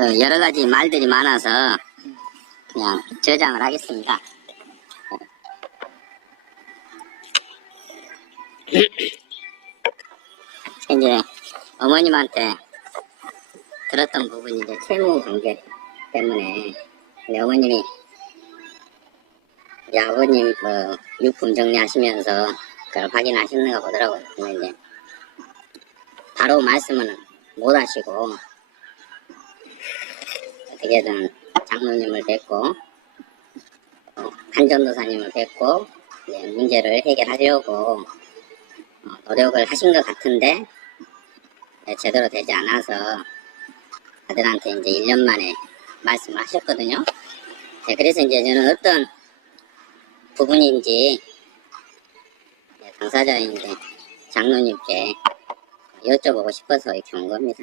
여러 가지 말들이 많아서 그냥 저장을 하겠습니다. 이제 어머님한테 들었던 부분이 이제 채무 관계 때문에, 근데 어머님이 이제 아버님 유품 정리하시면서 그걸 확인하셨는가 보더라고요. 근데 이제 바로 말씀은 못 하시고 어떻게든 장로님을 뵙고 한전도사님을 뵙고 이제 문제를 해결하려고 노력을 하신 것 같은데 제대로 되지 않아서 아들한테 이제 1년 만에 말씀을 하셨거든요. 그래서 이제 저는 어떤 부분인지 당사자인 이제 장로님께 여쭤보고 싶어서 이렇게 온 겁니다.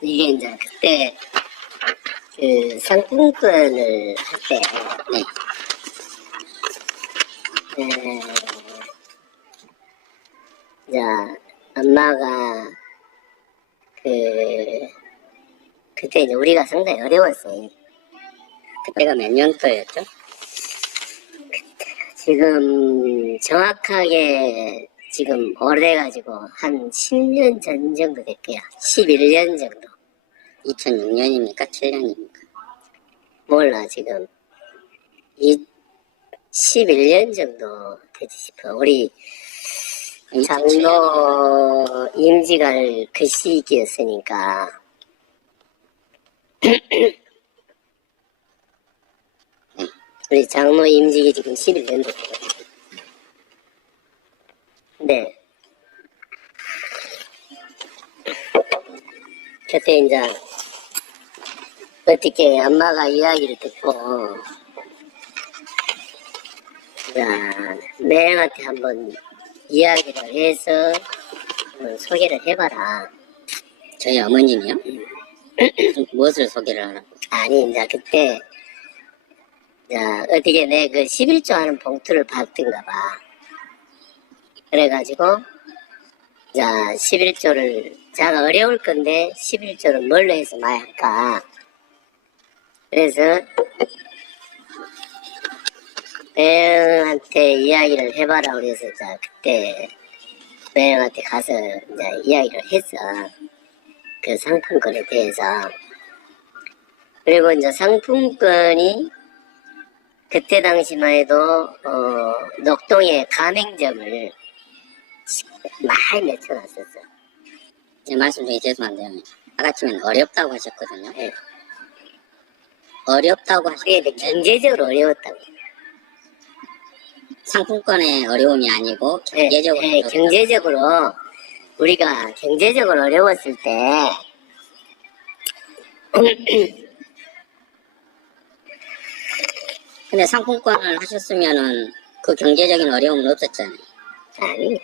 이게 이제 그때 그 상품권을 할 때, 자, 엄마가 그때 이제 우리가 상당히 어려웠어요. 그때가 몇 년도였죠? 지금 정확하게 지금 오래가지고 한 10년 전 정도 될 거야. 11년 정도. 2006년입니까? 7년입니까? 몰라 지금 11년 정도 되지 싶어. 우리 장로 임직할 그 시기였으니까. 우리 장로 임직이 지금 11년 됐거든. 네. 그때 이제 어떻게 엄마가 이야기를 듣고 자, 매형한테 한번 이야기를 해서 소개를 해봐라. 저희 어머님이요? 무엇을 소개를 하라고? 아니 이제 그때 자, 어떻게 내 그 11조 하는 봉투를 받던가 봐. 그래가지고 자 11조를 자가 어려울 건데 11조를 뭘로 해서 많이 할까. 그래서 매형한테 이야기를 해봐라 그래서 자 그때 매형한테 가서 이제 이야기를 했어. 그 상품권에 대해서. 그리고 이제 상품권이 그때 당시만 해도 녹동에 가맹점을 많이 맺혀놨었어. 제 말씀 중에 죄송한데요. 아까쯤엔 어렵다고 하셨거든요. 네. 어렵다고 그게 하셨는데 경제적으로 어려웠다고. 상품권의 어려움이 아니고 경제적으로 네, 경제적으로 우리가 경제적으로 어려웠을 때 근데 상품권을 하셨으면은 그 경제적인 어려움은 없었잖아요. 아니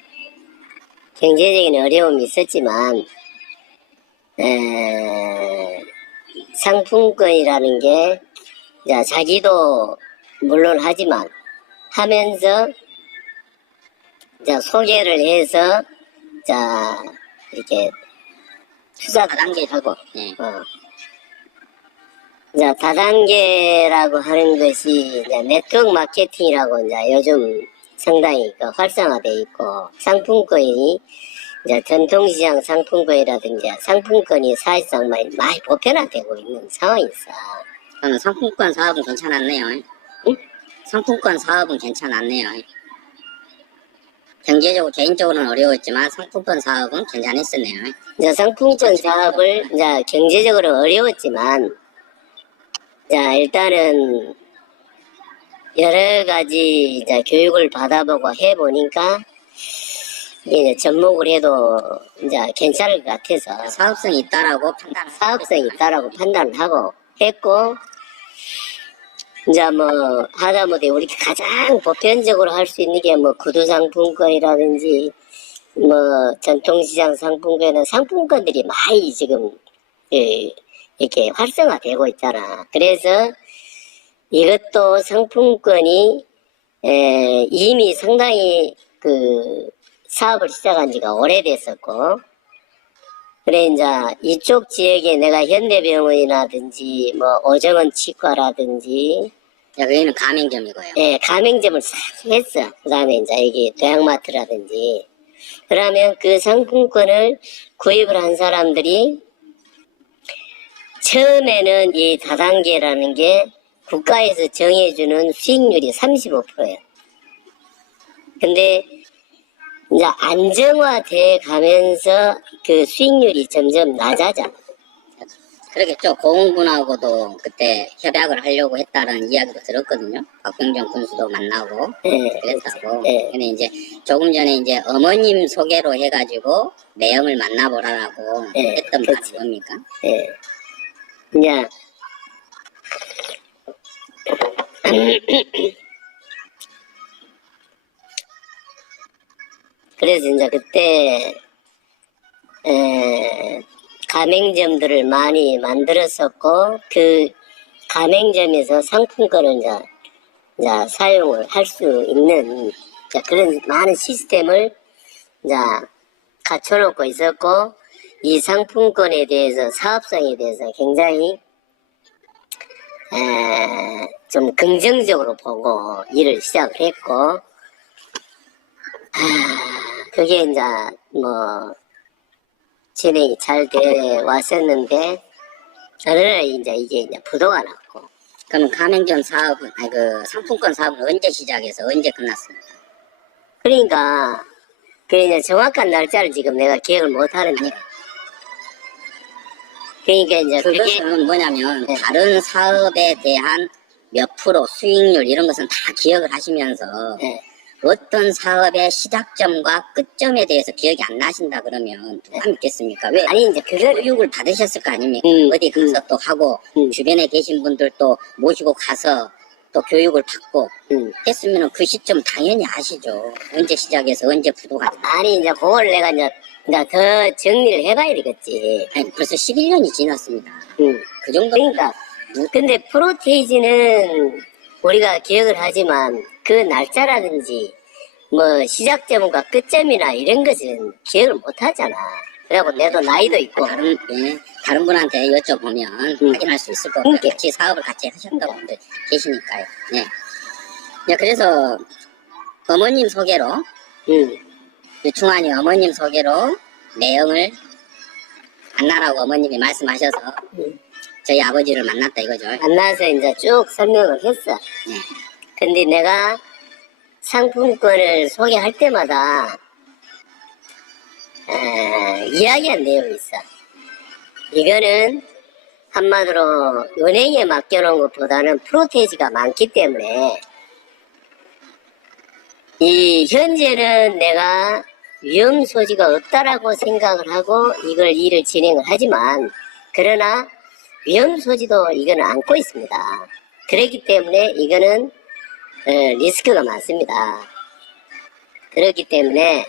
경제적인 어려움이 있었지만 상품권이라는 게 자, 자기도 물론 하지만 하면서 자, 소개를 해서 자 이렇게 투자 다단계하고 네. 자, 다단계라고 하는 것이 이제 네트워크 마케팅이라고 이제 요즘 상당히 활성화되어 있고 상품권이 이제 전통시장 상품권이라든지 상품권이 사실상 많이 보편화되고 있는 상황이 있어. 저는 상품권 사업은 괜찮았네요. 응? 상품권 사업은 괜찮았네요. 경제적으로 개인적으로는 어려웠지만 상품권 사업은 괜찮았었네요. 이제 상품권 사업을 이제 경제적으로 어려웠지만 자 일단은 여러 가지 이제 교육을 받아보고 해보니까 이제 접목을 해도 이제 괜찮을 것 같아서 사업성이 있다라고 사업성이 있다라고 판단을 하고 했고 이제 뭐 하다못해 우리 가장 보편적으로 할 수 있는 게 뭐 구두 상품권이라든지 뭐 전통시장 상품권은 상품권들이 많이 지금 이렇게 활성화되고 있잖아. 그래서 이것도 상품권이 이미 상당히 그 사업을 시작한 지가 오래됐었고, 그래, 이제 이쪽 지역에 내가 현대병원이라든지, 뭐, 오정원 치과라든지, 여기는 가맹점이고요. 예, 가맹점을 싹 했어. 그 다음에 이제 여기 대형마트라든지. 그러면 그 상품권을 구입을 한 사람들이 처음에는 이 다단계라는 게 국가에서 정해주는 수익률이 35%예요. 근데 이제 안정화돼 가면서 그 수익률이 점점 낮아져. 그러겠죠. 고흥군하고도 그때 협약을 하려고 했다는 이야기도 들었거든요. 박병정 군수도 만나고 예, 그랬다고. 예. 근데 이제 조금 전에 이제 어머님 소개로 해가지고 매형을 만나보라고 예, 했던 그치. 말이 뭡니까? 예. 이제 그래서 이제 그때 가맹점들을 많이 만들었었고 그 가맹점에서 상품권을 이제 사용을 할 수 있는 이제 그런 많은 시스템을 이제 갖춰놓고 있었고 이 상품권에 대해서 사업성에 대해서 굉장히 좀 긍정적으로 보고 일을 시작을 했고 그게 이제 뭐 진행이 잘 돼 왔었는데 어느 날 이제 이게 이제 부도가 났고 그러면 가맹점 사업은, 아니 그 상품권 사업은 언제 시작해서 언제 끝났습니까? 그러니까 그 이제 정확한 날짜를 지금 내가 기억을 못 하는데 그러니까 이제 그게 그것은 뭐냐면 다른 사업에 대한 몇 프로 수익률 이런 것은 다 기억을 하시면서 예, 어떤 사업의 시작점과 끝점에 대해서 기억이 안 나신다 그러면 누가 믿겠습니까? 왜? 아니 이제 그걸 교육을 받으셨을 거 아닙니까? 음, 어디 가서 또 하고 주변에 계신 분들도 모시고 가서 또 교육을 받고 했으면 그 시점 당연히 아시죠. 언제 시작해서 언제 부도가 됐나. 아니 이제 그걸 내가 이제 더 정리를 해봐야 되겠지. 아니 벌써 11년이 지났습니다. 그 정도. 그러니까 근데 프로테이지는 우리가 기억을 하지만 그 날짜라든지 뭐 시작점과 끝점이나 이런 것은 기억을 못 하잖아. 그래갖고 내도 나이도 있고 다른 분한테 여쭤보면 확인할 수 있을 거고 같이 사업을 같이 하셨던 분들 계시니까요. 네. 네, 그래서 어머님 소개로 유충환이 어머님 소개로 매형을 만나라고 어머님이 말씀하셔서 저희 아버지를 만났다 이거죠. 만나서 이제 쭉 설명을 했어. 네. 근데 내가 상품권을 소개할 때마다 이야기한 내용이 있어. 이거는 한마디로 은행에 맡겨놓은 것보다는 프로테이지가 많기 때문에 이 현재는 내가 위험 소지가 없다라고 생각을 하고 이걸 일을 진행을 하지만 그러나 위험 소지도 이거는 안고 있습니다. 그렇기 때문에 이거는 리스크가 많습니다. 그렇기 때문에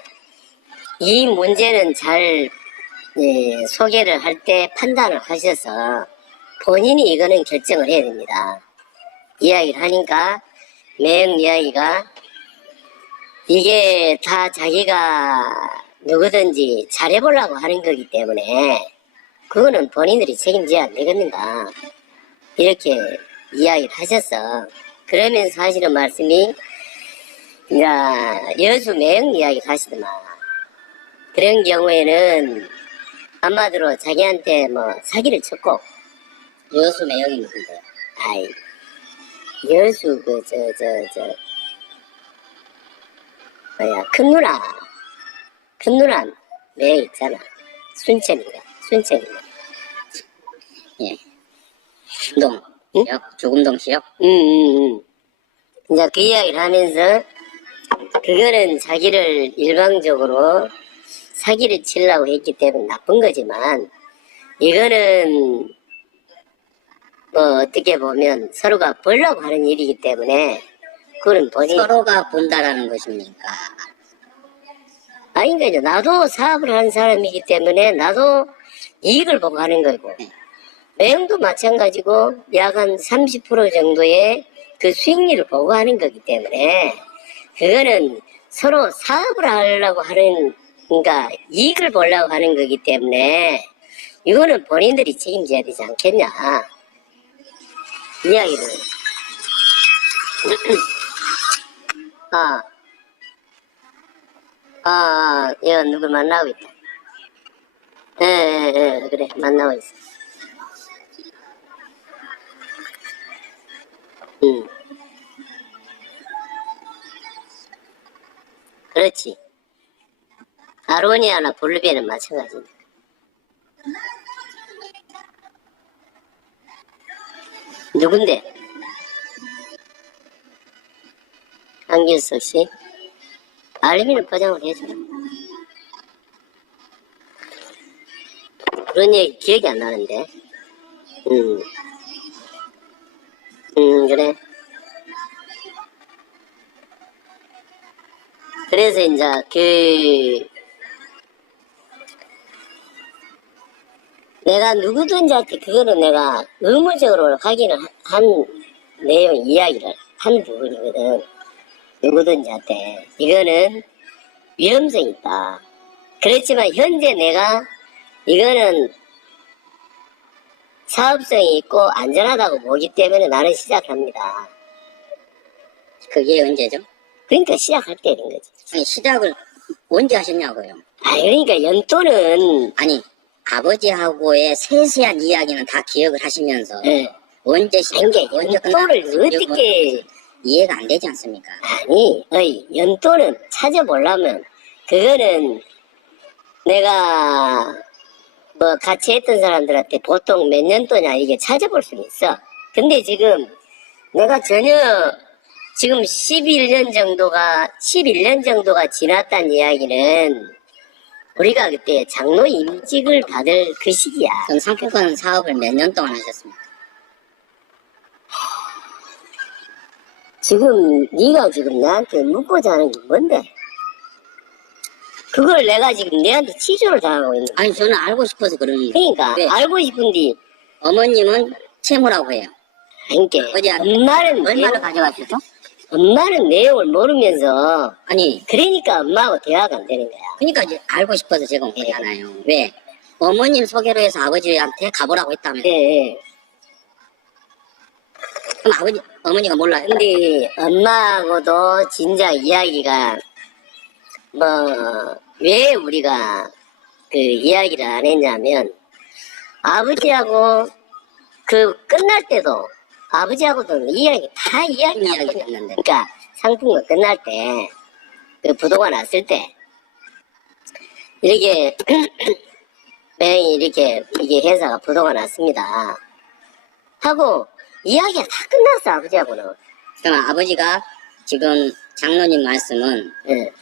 이 문제는 잘 소개를 할 때 판단을 하셔서 본인이 이거는 결정을 해야 됩니다. 이야기를 하니까 매형 이야기가 이게 다 자기가 누구든지 잘해보려고 하는 거기 때문에 그거는 본인들이 책임져야 안 되겠는가 이렇게 이야기를 하셨어. 그러면서 하시는 말씀이 여수 매형 이야기 하시더만 그런 경우에는 한마디로 자기한테 뭐 사기를 쳤고 여수 매형이 누군데요? 아이 여수 큰 누나 매형 있잖아. 순천인가 예. 중동 지역, 조금동 지역. 이제 그 이야기를 하면서 그거는 자기를 일방적으로 사기를 치려고 했기 때문에 나쁜 거지만 이거는 뭐 어떻게 보면 서로가 벌려고 하는 일이기 때문에 그건 본인 서로가 본다라는 것입니까? 아니 그러니까 나도 사업을 하는 사람이기 때문에 나도 이익을 보고 하는 거고 매형도 마찬가지고 약 한 30% 정도의 그 수익률을 보고 하는 거기 때문에 그거는 서로 사업을 하려고 하는, 그러니까 이익을 보려고 하는 거기 때문에 이거는 본인들이 책임져야 되지 않겠냐. 이야기를. 얘가 누굴 만나고 있다. 그래, 만나고 있어. 그렇지. 아로니아나 볼리비아는 마찬가지다. 누군데? 안규석 씨? 알루미늄 포장을 해줘. 그런 얘기 기억이 안 나는데. 그래. 그래서 이제 내가 누구든지한테 그거는 내가 의무적으로 확인을 한 내용 이야기를 한 부분이거든. 누구든지한테 이거는 위험성이 있다. 그렇지만 현재 내가 이거는 사업성이 있고 안전하다고 보기 때문에 나는 시작합니다. 그게 언제죠? 그러니까 시작할 때 된 거지. 아니, 시작을 언제 하셨냐고요? 그러니까 연도는 아니, 아버지하고의 세세한 이야기는 다 기억을 하시면서 언제 연도를 어떻게 이해가 안 되지 않습니까? 아니, 연도는 찾아보려면 그거는 내가 뭐 같이 했던 사람들한테 보통 몇 년도냐 이게 찾아볼 수는 있어. 근데 지금 내가 전혀 지금 11년 정도가 지났다는 이야기는 우리가 그때 장로 임직을 받을 그 시기야. 그럼 상품권 사업을 몇 년 동안 하셨습니까? 지금 네가 지금 나한테 묻고자 하는 게 뭔데? 그걸 내가 지금 내한테 취조를 당하고 있는 거야. 아니, 저는 알고 싶어서 그러는 거예요. 그러니까 네. 알고 싶은데 어머님은 채무라고 해요. 그러니까 어제 엄마는 얼마를 가져가셨죠? 엄마는 내용을 모르면서 아니, 그러니까 엄마하고 대화가 안 되는 거야. 그러니까 이제 알고 싶어서 제가 온 거잖아요. 왜? 어머님 소개로 해서 아버지한테 가보라고 했다면. 네. 그럼 어머니가 몰라요. 근데 엄마하고도 진작 이야기가 왜 우리가 그 이야기를 안 했냐면 아버지하고 그 끝날 때도 아버지하고도 이야기 했는데. 그러니까 상품권 끝날 때 그 부도가 났을 때 이렇게 매형이 이렇게 이게 회사가 부도가 났습니다 하고 이야기가 다 끝났어. 아버지하고는. 그럼 아버지가 지금 장로님 말씀은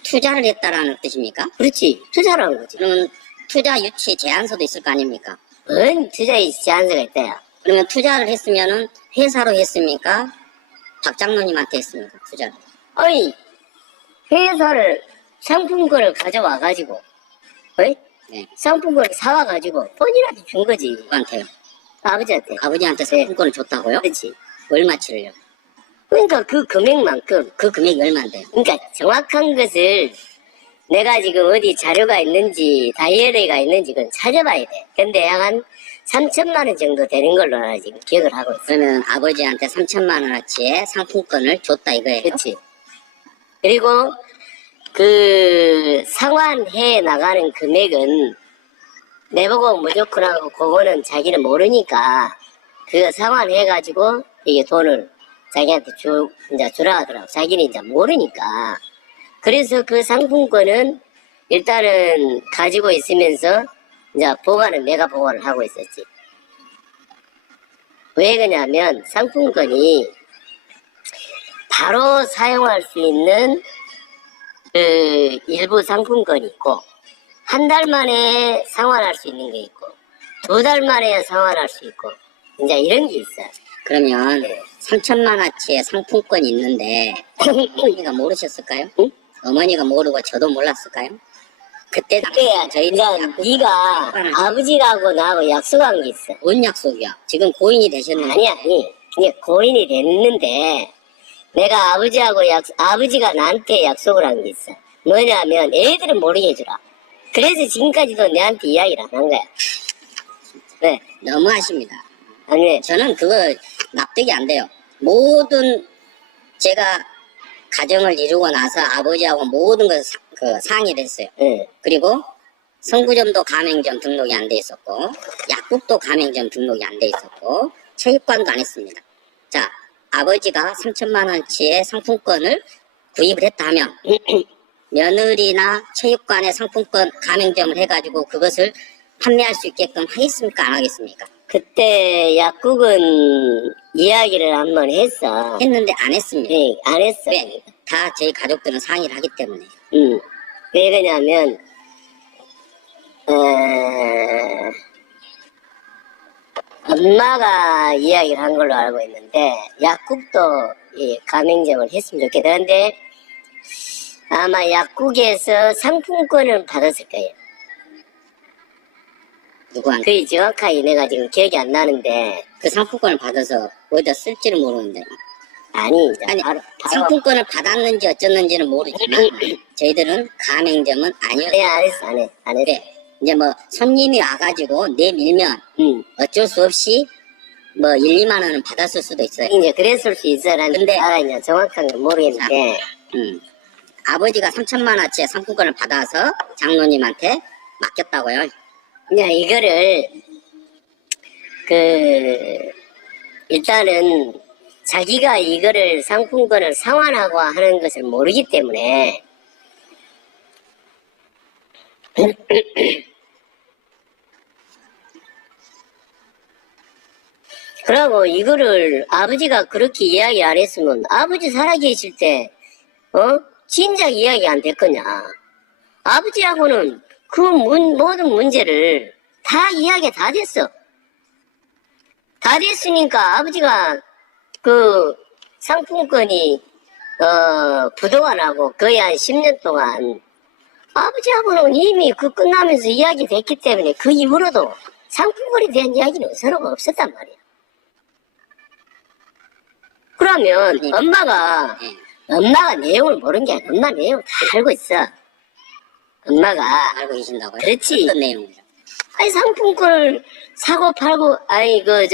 투자를 했다라는 뜻입니까? 그렇지. 투자라는 거지. 그러면 투자 유치 제한서도 있을 거 아닙니까? 뭔 투자의 제한서가 있다야. 그러면 투자를 했으면은 회사로 했습니까? 박 장로님한테 했습니까? 투자를. 아니 회사를 상품권을 가져와가지고 네. 상품권을 사와가지고 본인한테 준 거지. 누구한테요? 아버지한테. 아버지한테 상품권을 줬다고요? 그렇지. 얼마치를요? 그러니까 그 금액만큼 그 금액이 얼마인데요? 그러니까 정확한 것을 내가 지금 어디 자료가 있는지 다이어리가 있는지 그건 찾아봐야 돼. 근데 약 한 3천만 원 정도 되는 걸로 나 지금 기억을 하고 있어. 그러면 아버지한테 3천만 원어치의 상품권을 줬다 이거예요? 그렇지. 그리고 그 상환해 나가는 금액은 내보고 무조건 하고 그거는 자기는 모르니까 그거 상환해가지고 이게 돈을 자기한테 이제 주라 하더라고. 자기는 이제 모르니까. 그래서 그 상품권은 일단은 가지고 있으면서 이제 보관은 내가 보관을 하고 있었지. 왜 그러냐면 상품권이 바로 사용할 수 있는 그 일부 상품권이 있고 한 달 만에 상환할 수 있는 게 있고 2달 만에 상환할 수 있고 이제 이런 게 있어요. 그러면 3천만 원어치의 상품권이 있는데 어머니가 모르셨을까요? 응? 어머니가 모르고 저도 몰랐을까요? 그때 그래야 저희가 네가 아버지하고 나하고 약속한 게 있어. 뭔 약속이야? 지금 고인이 되셨는데 아니 고인이 됐는데 내가 아버지가 나한테 약속을 한 게 있어. 뭐냐면 애들은 모르게 해주라. 그래서 지금까지도 내한테 이야기를 안 한 거야. 왜? 너무하십니다. 아니 왜? 저는 그거 납득이 안 돼요. 모든 제가 가정을 이루고 나서 아버지하고 모든 걸 상의를 했어요. 응. 그리고 성구점도 가맹점 등록이 안 돼 있었고 약국도 가맹점 등록이 안 돼 있었고 체육관도 안 했습니다. 자, 아버지가 3천만 원치의 상품권을 구입을 했다 하면 며느리나 체육관에 상품권 가맹점을 해가지고 그것을 판매할 수 있게끔 하겠습니까? 안 하겠습니까? 그때 약국은 이야기를 한번 했어. 했는데 안 했습니다. 네, 안 했어. 왜? 다 저희 가족들은 상의를 하기 때문에. 왜 그러냐면 엄마가 이야기를 한 걸로 알고 있는데 약국도 가맹점을 했으면 좋겠다는데 아마 약국에서 상품권을 받았을 거예요. 누구한테? 그게 정확하게 내가 지금 기억이 안 나는데 그 상품권을 받아서 어디다 쓸지를 모르는데. 아니 상품권을 받았는지 어쩌는지는 모르지만 저희들은 가맹점은 아니었어요. 네, 안 했어. 네. 이제 뭐 손님이 와가지고 내밀면 어쩔 수 없이 뭐 1, 2만 원은 받았을 수도 있어요. 이제 그랬을 수 있어라는데 근데 이제 정확한 건 모르겠는데 아버지가 3천만 원치의 상품권을 받아서 장로님한테 맡겼다고요. 그냥 이거를 일단은 자기가 이거를 상품권을 상환하고 하는 것을 모르기 때문에 그러고 이거를 아버지가 그렇게 이야기 안 했으면 아버지 살아계실 때 진작 이야기 안 됐거냐. 아버지하고는 그 모든 문제를 다 이야기 다 됐어. 다 됐으니까 아버지가 그 상품권이 부도가 나고 거의 한 10년 동안 아버지하고는 이미 그 끝나면서 이야기 됐기 때문에 그 이후로도 상품권에 대한 이야기는 서로가 없었단 말이야. 그러면 엄마가 내용을 모르는 게 아니라 엄마 내용 다 알고 있어. 엄마가 알고 계신다고요? 그렇지. 어떤 내용이죠? 아니 상품권을 사고 팔고 아니 그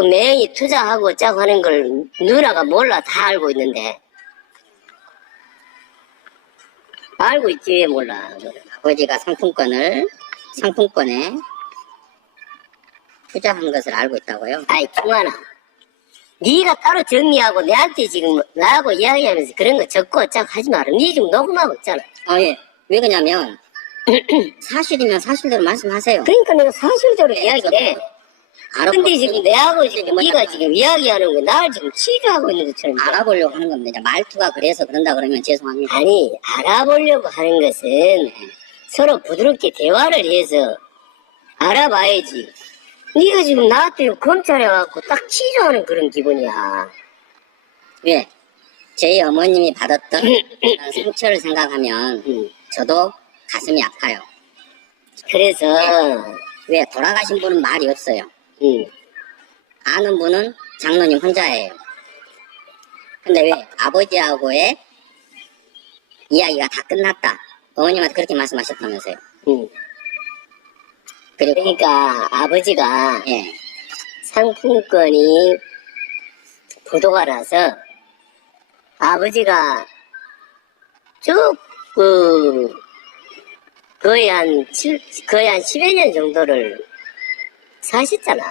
매형이 투자하고 짜고 하는 걸 누나가 몰라. 다 알고 있는데 알고 있지 왜 몰라. 아버지가 상품권에 투자한 것을 알고 있다고요? 아이 충환아, 네가 따로 정리하고 내한테 지금 나하고 이야기하면서 그런 거 적고 짜고 하지 마라. 네 지금 녹음하고 있잖아. 예. 왜 그러냐면 사실이면 사실대로 말씀하세요. 그러니까 내가 사실대로 이야기를 해. 근데 지금 내하고 지금 네가 지금 이야기하는 거 나를 지금 치료하고 있는 것처럼 알아보려고 하는 겁니다. 말투가 그래서 그런다 그러면 죄송합니다. 아니 알아보려고 하는 것은 서로 부드럽게 대화를 해서 알아봐야지. 네가 지금 나한테 검찰에 와갖고 딱 치료하는 그런 기분이야. 왜? 저희 어머님이 받았던 그런 상처를 생각하면 저도 가슴이 아파요. 그래서 왜? 돌아가신 분은 말이 없어요. 아는 분은 장로님 혼자예요. 근데 왜? 아버지하고의 이야기가 다 끝났다. 어머님한테 그렇게 말씀하셨다면서요. 그리고 그러니까 아버지가 예. 상품권이 부도가 나서 아버지가 쭉 거의 한 10여 년 정도를 사셨잖아.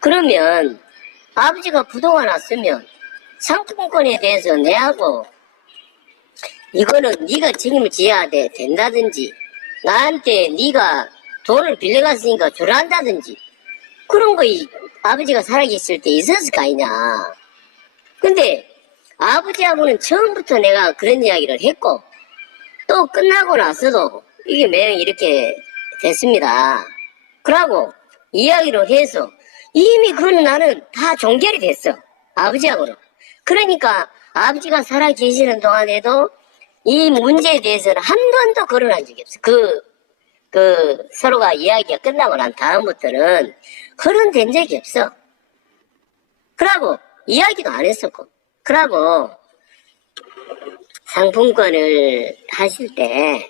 그러면 아버지가 부도가 났으면 상품권에 대해서 내하고 이거는 네가 책임을 져야 된다든지 나한테 네가 돈을 빌려갔으니까 주란다든지 그런 거 아버지가 살아계실 때 있었을 거 아니냐. 근데 아버지하고는 처음부터 내가 그런 이야기를 했고 또 끝나고 나서도 이게 매형 이렇게 됐습니다. 그러고 이야기를 해서 이미 그건 나는 다 종결이 됐어. 아버지하고는. 그러니까 아버지가 살아계시는 동안에도 이 문제에 대해서는 한 번도 거론한 적이 없어. 서로가 이야기가 끝나고 난 다음부터는 거론된 적이 없어. 그러고 이야기도 안 했었고. 그러고 상품권을 하실 때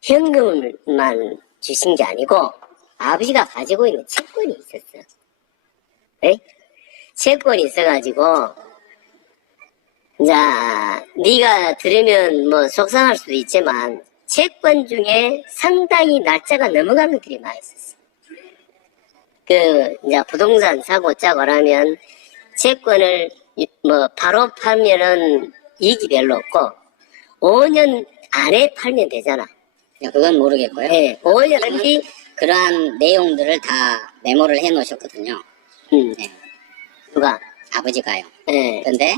현금만 주신 게 아니고 아버지가 가지고 있는 채권이 있었어. 네? 채권이 있어가지고 자, 네가 들으면 뭐 속상할 수도 있지만 채권 중에 상당히 날짜가 넘어간 것들이 많이 있었어. 이제 부동산 사고 짜고 하면 채권을 뭐 바로 팔면은 이익이 별로 없고 5년 안에 팔면 되잖아. 그건 모르겠고요. 네, 5년 안에 그러한 내용들을 다 메모를 해 놓으셨거든요. 네. 누가? 아버지가요. 네. 근데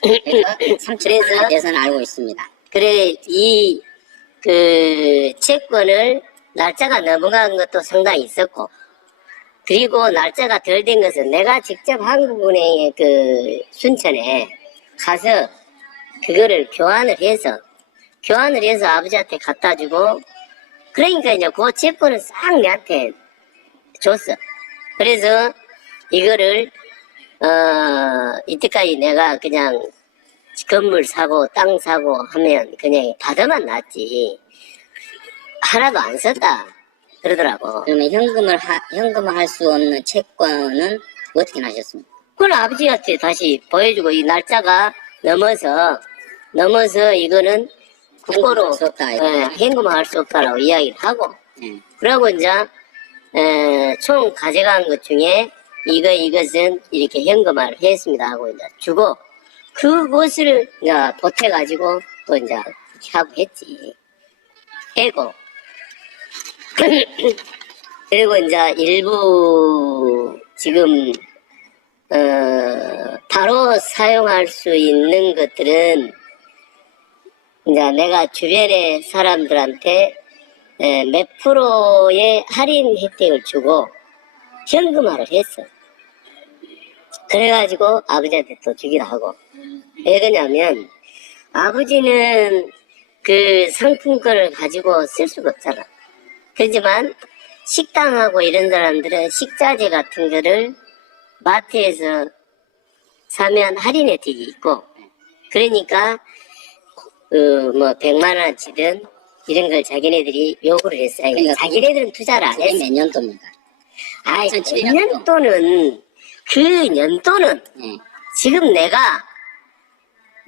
그래서 3천만에 대해서는 알고 있습니다. 그래 채권을 날짜가 넘어간 것도 상당히 있었고 그리고 날짜가 덜 된 것은 내가 직접 한국은행의 순천에 가서 그거를 교환을 해서 아버지한테 갖다 주고 그러니까 이제 그 채권을 싹 내한테 줬어. 그래서 이거를 이때까지 내가 그냥 건물 사고 땅 사고 하면 그냥 받아만 놨지 하나도 안 썼다 그러더라고. 그러면 현금을 할 수 없는 채권은 어떻게 하셨습니까? 그걸 아버지한테 다시 보여주고 이 날짜가 넘어서 이거는 국고로 현금화할 수 없다라고 이야기를 하고 그러고 이제 총 가져간 것 중에 이것은 이렇게 현금화를 했습니다 하고 이제 주고 그것을 이제 보태가지고 또 이제 하고 했지. 해고 그리고 이제 일부 지금 바로 사용할 수 있는 것들은 이제 내가 주변의 사람들한테 몇 프로의 할인 혜택을 주고 현금화를 했어. 그래가지고 아버지한테 또 주기로 하고. 왜 그러냐면 아버지는 그 상품권을 가지고 쓸 수가 없잖아. 그렇지만 식당하고 이런 사람들은 식자재 같은 거를 마트에서 사면 할인 혜택이 있고 그러니까 뭐 100만 원어치든 이런 걸 자기네들이 요구를 했어요. 그러니까 자기네들은 투자를 안 했어. 몇 년도입니까? 아이, 연도는 그 연도는 지금 내가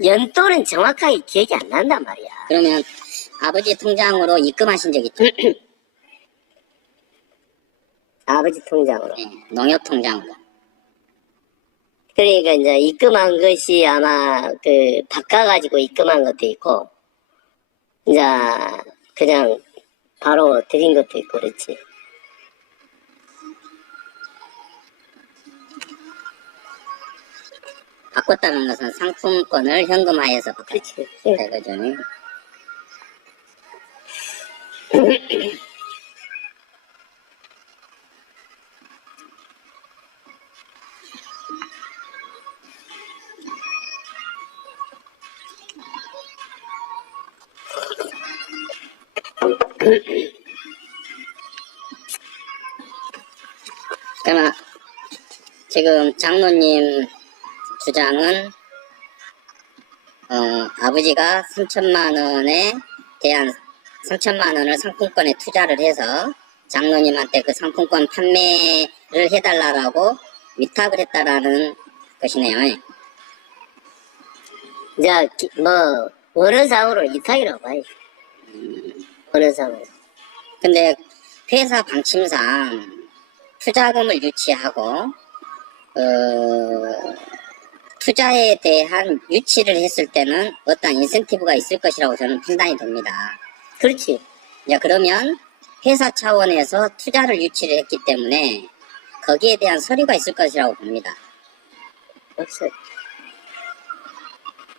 연도는 정확하게 기억이 안 난단 말이야. 그러면 아버지 통장으로 입금하신 적 있죠? 아버지 통장으로. 농협 통장으로. 그러니까 이제 입금한 것이 아마 바꿔가지고 입금한 것도 있고, 이제 그냥 바로 드린 것도 있고 그렇지. 바꿨다는 것은 상품권을 현금화해서 바꿨지. 그렇지. 그죠? 그러면 지금 장로님 주장은 아버지가 3천만 원에 대한 3천만 원을 상품권에 투자를 해서 장로님한테 그 상품권 판매를 해달라고 위탁을 했다라는 것이네요. 이제 뭐 원어상으로 위탁이라고 봐야지. 원어상으로. 근데 회사 방침상 투자금을 유치하고 투자에 대한 유치를 했을 때는 어떤 인센티브가 있을 것이라고 저는 판단이 됩니다. 그렇지. 야, 그러면 회사 차원에서 투자를 유치를 했기 때문에 거기에 대한 서류가 있을 것이라고 봅니다. 없어.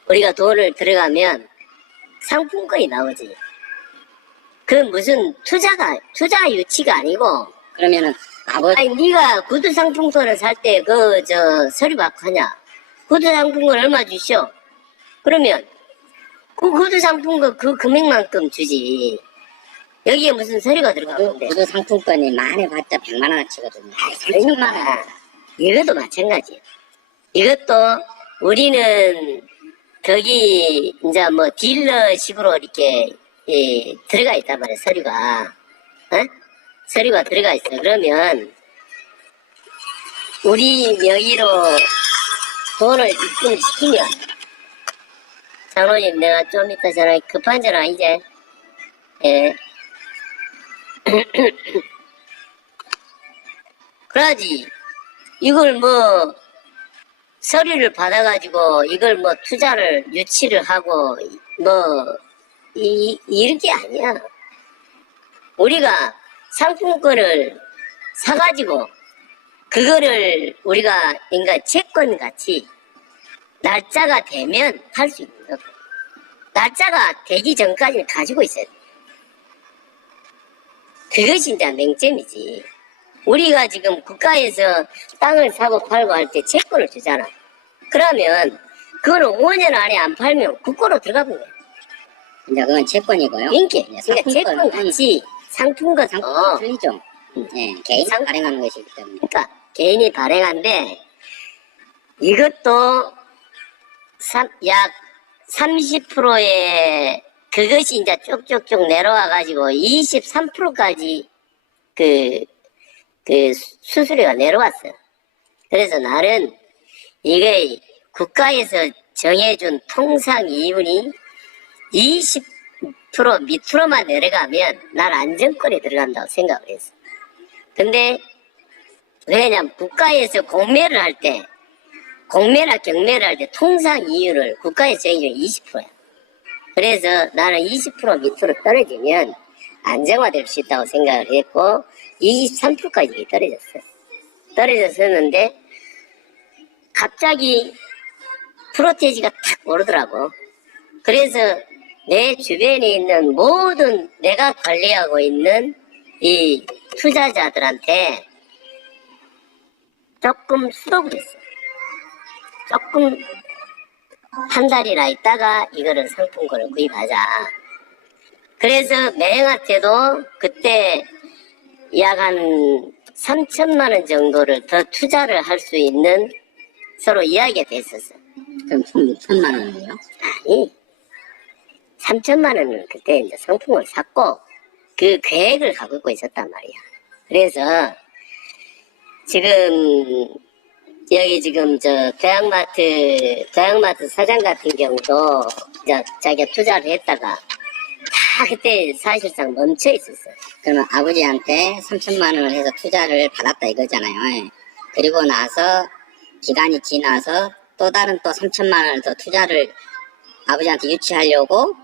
우리가 돈을 들어가면 상품권이 나오지. 그 무슨 투자 유치가 아니고. 그러면은 아니 네가 구두 상품권을 살 때 서류 받고 하냐? 구두 상품권 얼마 주시오? 그러면 그 구두 상품권 그 금액만큼 주지. 여기에 무슨 서류가 들어가는데? 구두 상품권이 많이 받자 100만 원어치거든요. 100만 원. 이것도 마찬가지야. 이것도 우리는 거기 이제 뭐 딜러식으로 이렇게 들어가 있단 말이야. 서류가 서류가 들어가 있어. 그러면 우리 명의로 돈을 입금시키면 장로님 내가 좀 이따 전화 급한 전화 이제 예. 그러지 이걸 뭐 서류를 받아가지고 이걸 뭐 투자를 유치를 하고 뭐 이런 게 아니야. 우리가 상품권을 사가지고 그거를 우리가 그러니까 채권 같이 날짜가 되면 할 수 있는 거고 날짜가 되기 전까지는 가지고 있어야 돼. 그것이 이제 맹점이지. 우리가 지금 국가에서 땅을 사고 팔고 할 때 채권을 주잖아. 그러면 그거는 5년 안에 안 팔면 국고로 들어가 본 거야. 이제 그건 채권이고요. 그러니까 채권 같이 상품과 틀리죠. 예, 개인이 발행하는 것이기 때문에. 그러니까 개인이 발행한데 이것도 약 30%의 그것이 이제 쭉쭉쭉 내려와 가지고 23%까지 그 수수료가 내려왔어. 그래서 나는 이게 국가에서 정해준 통상 이윤이 20% 밑으로만 내려가면 난 안정권에 들어간다고 생각을 했어. 근데 왜냐면 국가에서 공매를 할 때 공매나 경매를 할 때 통상 이윤을 국가에서 정해준 20%야. 그래서 나는 20% 밑으로 떨어지면 안정화될 수 있다고 생각을 했고 23%까지 떨어졌었는데 갑자기 프로테지가 탁 오르더라고. 그래서 내 주변에 있는 모든 내가 관리하고 있는 이 투자자들한테 조금 수독을 했어. 조금 한 달이나 있다가 이거를 상품권을 구입하자. 그래서 매형한테도 그때 약 한 3천만 원 정도를 더 투자를 할 수 있는 서로 이야기가 됐었어. 그럼 총 6천만 원이요? 아니, 3천만 원을 그때 이제 상품을 샀고 그 계획을 갖고 있었단 말이야. 그래서 지금 여기 지금 저 대형마트 사장 같은 경우도 이제 자기가 투자를 했다가 다 그때 사실상 멈춰 있었어. 그러면 아버지한테 3천만 원을 해서 투자를 받았다 이거잖아요. 그리고 나서 기간이 지나서 또 다른 또 3천만 원을 더 투자를 아버지한테 유치하려고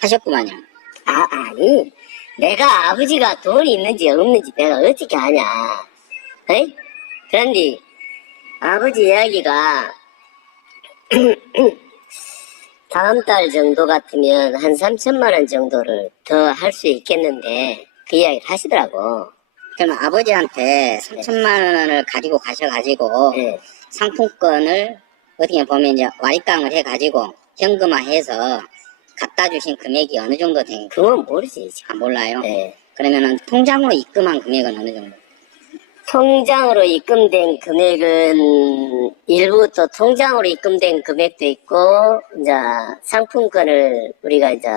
하셨구만요. 아니 내가 아버지가 돈이 있는지 없는지 내가 어떻게 아냐. 에이? 그런데 아버지 이야기가 다음 달 정도 같으면 한 3천만 원 정도를 더 할 수 있겠는데 그 이야기를 하시더라고. 그러면 아버지한테 3천만 원을 가지고 가셔가지고 네. 상품권을 어떻게 보면 이제 와입강을 해가지고 현금화해서 갖다 주신 금액이 어느 정도 된 그건 모르지. 몰라요. 네. 그러면은 통장으로 입금한 금액은 어느 정도? 통장으로 입금된 금액은 일부 또 통장으로 입금된 금액도 있고 이제 상품권을 우리가 이제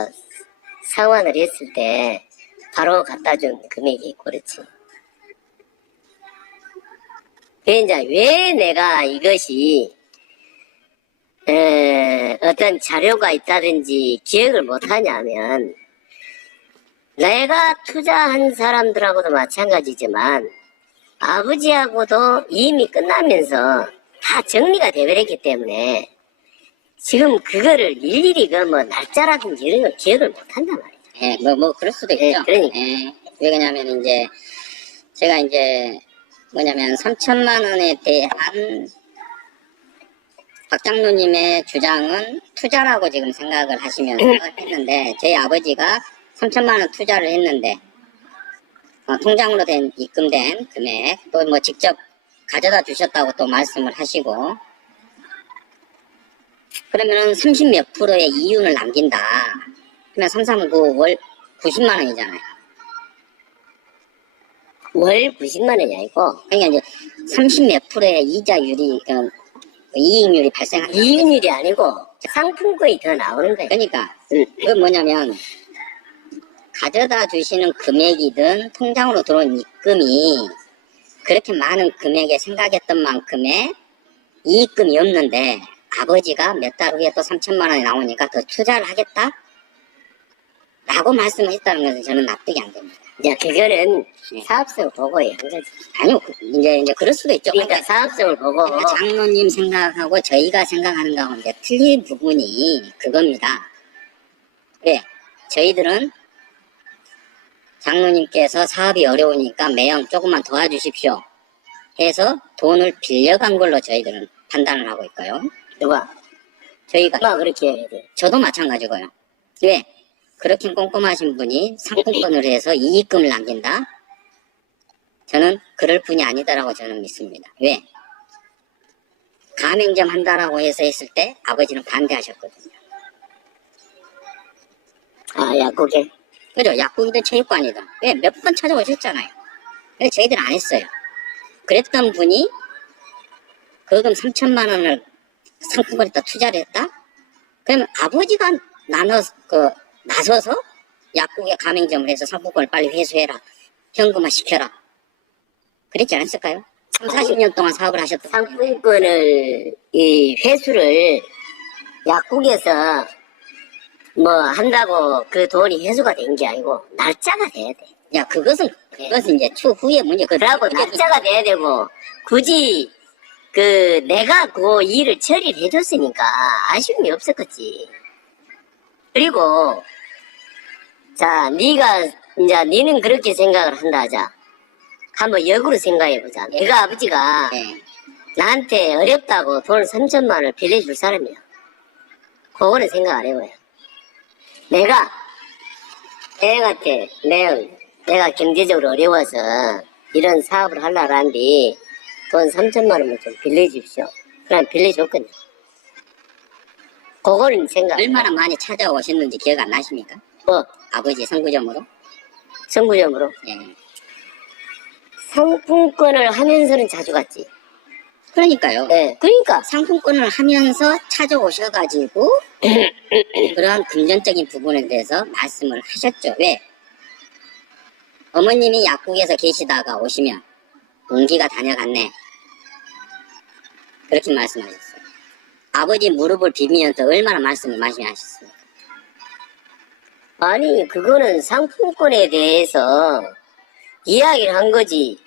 상환을 했을 때 바로 갖다 준 금액이 있고 그렇지. 이제 왜 내가 이것이 어떤 자료가 있다든지 기억을 못하냐면 내가 투자한 사람들하고도 마찬가지지만 아버지하고도 이미 끝나면서 다 정리가 되버렸기 때문에 지금 그거를 일일이 그 뭐 날짜라든지 이런 걸 기억을 못한단 말이야. 예, 뭐 그럴 수도 있죠. 예, 그러니까. 예, 왜 그러냐면 이제 제가 이제 뭐냐면 3천만 원에 대한 박 장로님의 주장은 투자라고 지금 생각을 하시면서 했는데 저희 아버지가 3천만 원 투자를 했는데 통장으로 입금된 금액 또 뭐 직접 가져다 주셨다고 또 말씀을 하시고 그러면은 30 몇 프로의 이윤을 남긴다. 그러면 339 월 90만 원이잖아요. 월 90만 원이 아니고 그러니까 이제 30 몇 프로의 이자율이 이익률이 발생한다. 이익률이 아니고 상품권이 더 나오는 거예요. 그러니까 그 뭐냐면 가져다 주시는 금액이든 통장으로 들어온 입금이 그렇게 많은 금액에 생각했던 만큼의 이익금이 없는데 아버지가 몇 달 후에 또 3천만 원이 나오니까 더 투자를 하겠다? 라고 말씀을 했다는 것은 저는 납득이 안 됩니다. 이제 그거는 사업성을 보고 한 거지. 아니요, 이제 그럴 수도 있죠. 그러니까 사업성을 보고 그러니까 장로님 생각하고 저희가 생각하는 거하고 이제 틀린 부분이 그겁니다. 왜? 저희들은 장로님께서 사업이 어려우니까 매형 조금만 도와주십시오 해서 돈을 빌려간 걸로 저희들은 판단을 하고 있고요. 누가? 저희가 막 그렇게 해야 돼. 저도 마찬가지고요. 왜? 그렇게 꼼꼼하신 분이 상품권을 해서 이익금을 남긴다? 저는 그럴 분이 아니다라고 저는 믿습니다. 왜? 가맹점 한다라고 해서 했을 때 아버지는 반대하셨거든요. 아, 약국에. 그죠? 약국이든 체육관이든. 왜? 몇 번 찾아오셨잖아요. 근데 저희들은 안 했어요. 그랬던 분이 거금 3천만 원을 상품권에다 투자를 했다? 그러면 아버지가 나서서 약국에 가맹점을 해서 상품권을 빨리 회수해라. 현금화 시켜라. 그랬지 않았을까요? 3, 40년 동안 사업을 하셨던 상품권을, 이 회수를 약국에서 뭐 한다고 그 돈이 회수가 된 게 아니고 날짜가 돼야 돼. 야, 그것은 이제 추후의 문제. 그러고 날짜가 돼야 되고 굳이 내가 그 일을 처리를 해줬으니까 아쉬움이 없었겠지. 그리고 자, 니는 그렇게 생각을 한다 하자. 한번 역으로 생각해보자. 내가 아버지가 네. 나한테 어렵다고 돈 3천만 원을 빌려줄 사람이야. 그거는 생각 안 해봐요. 내가 경제적으로 어려워서 이런 사업을 하려고 하는데 돈 3천만 원만 좀 빌려주십시오. 그럼 빌려줬거든요. 그거는 생각. 얼마나 많이 찾아오셨는지 기억 안 나십니까? 뭐, 아버지 선구점으로? 선구점으로. 예. 상품권을 하면서는 자주 갔지. 그러니까요. 네. 그러니까. 상품권을 하면서 찾아오셔가지고 그러한 금전적인 부분에 대해서 말씀을 하셨죠. 왜? 어머님이 약국에서 계시다가 오시면 운기가 다녀갔네. 그렇게 말씀하셨어요. 아버지 무릎을 비비면서 얼마나 말씀을 많이 하셨습니까? 아니, 그거는 상품권에 대해서 이야기를 한 거지.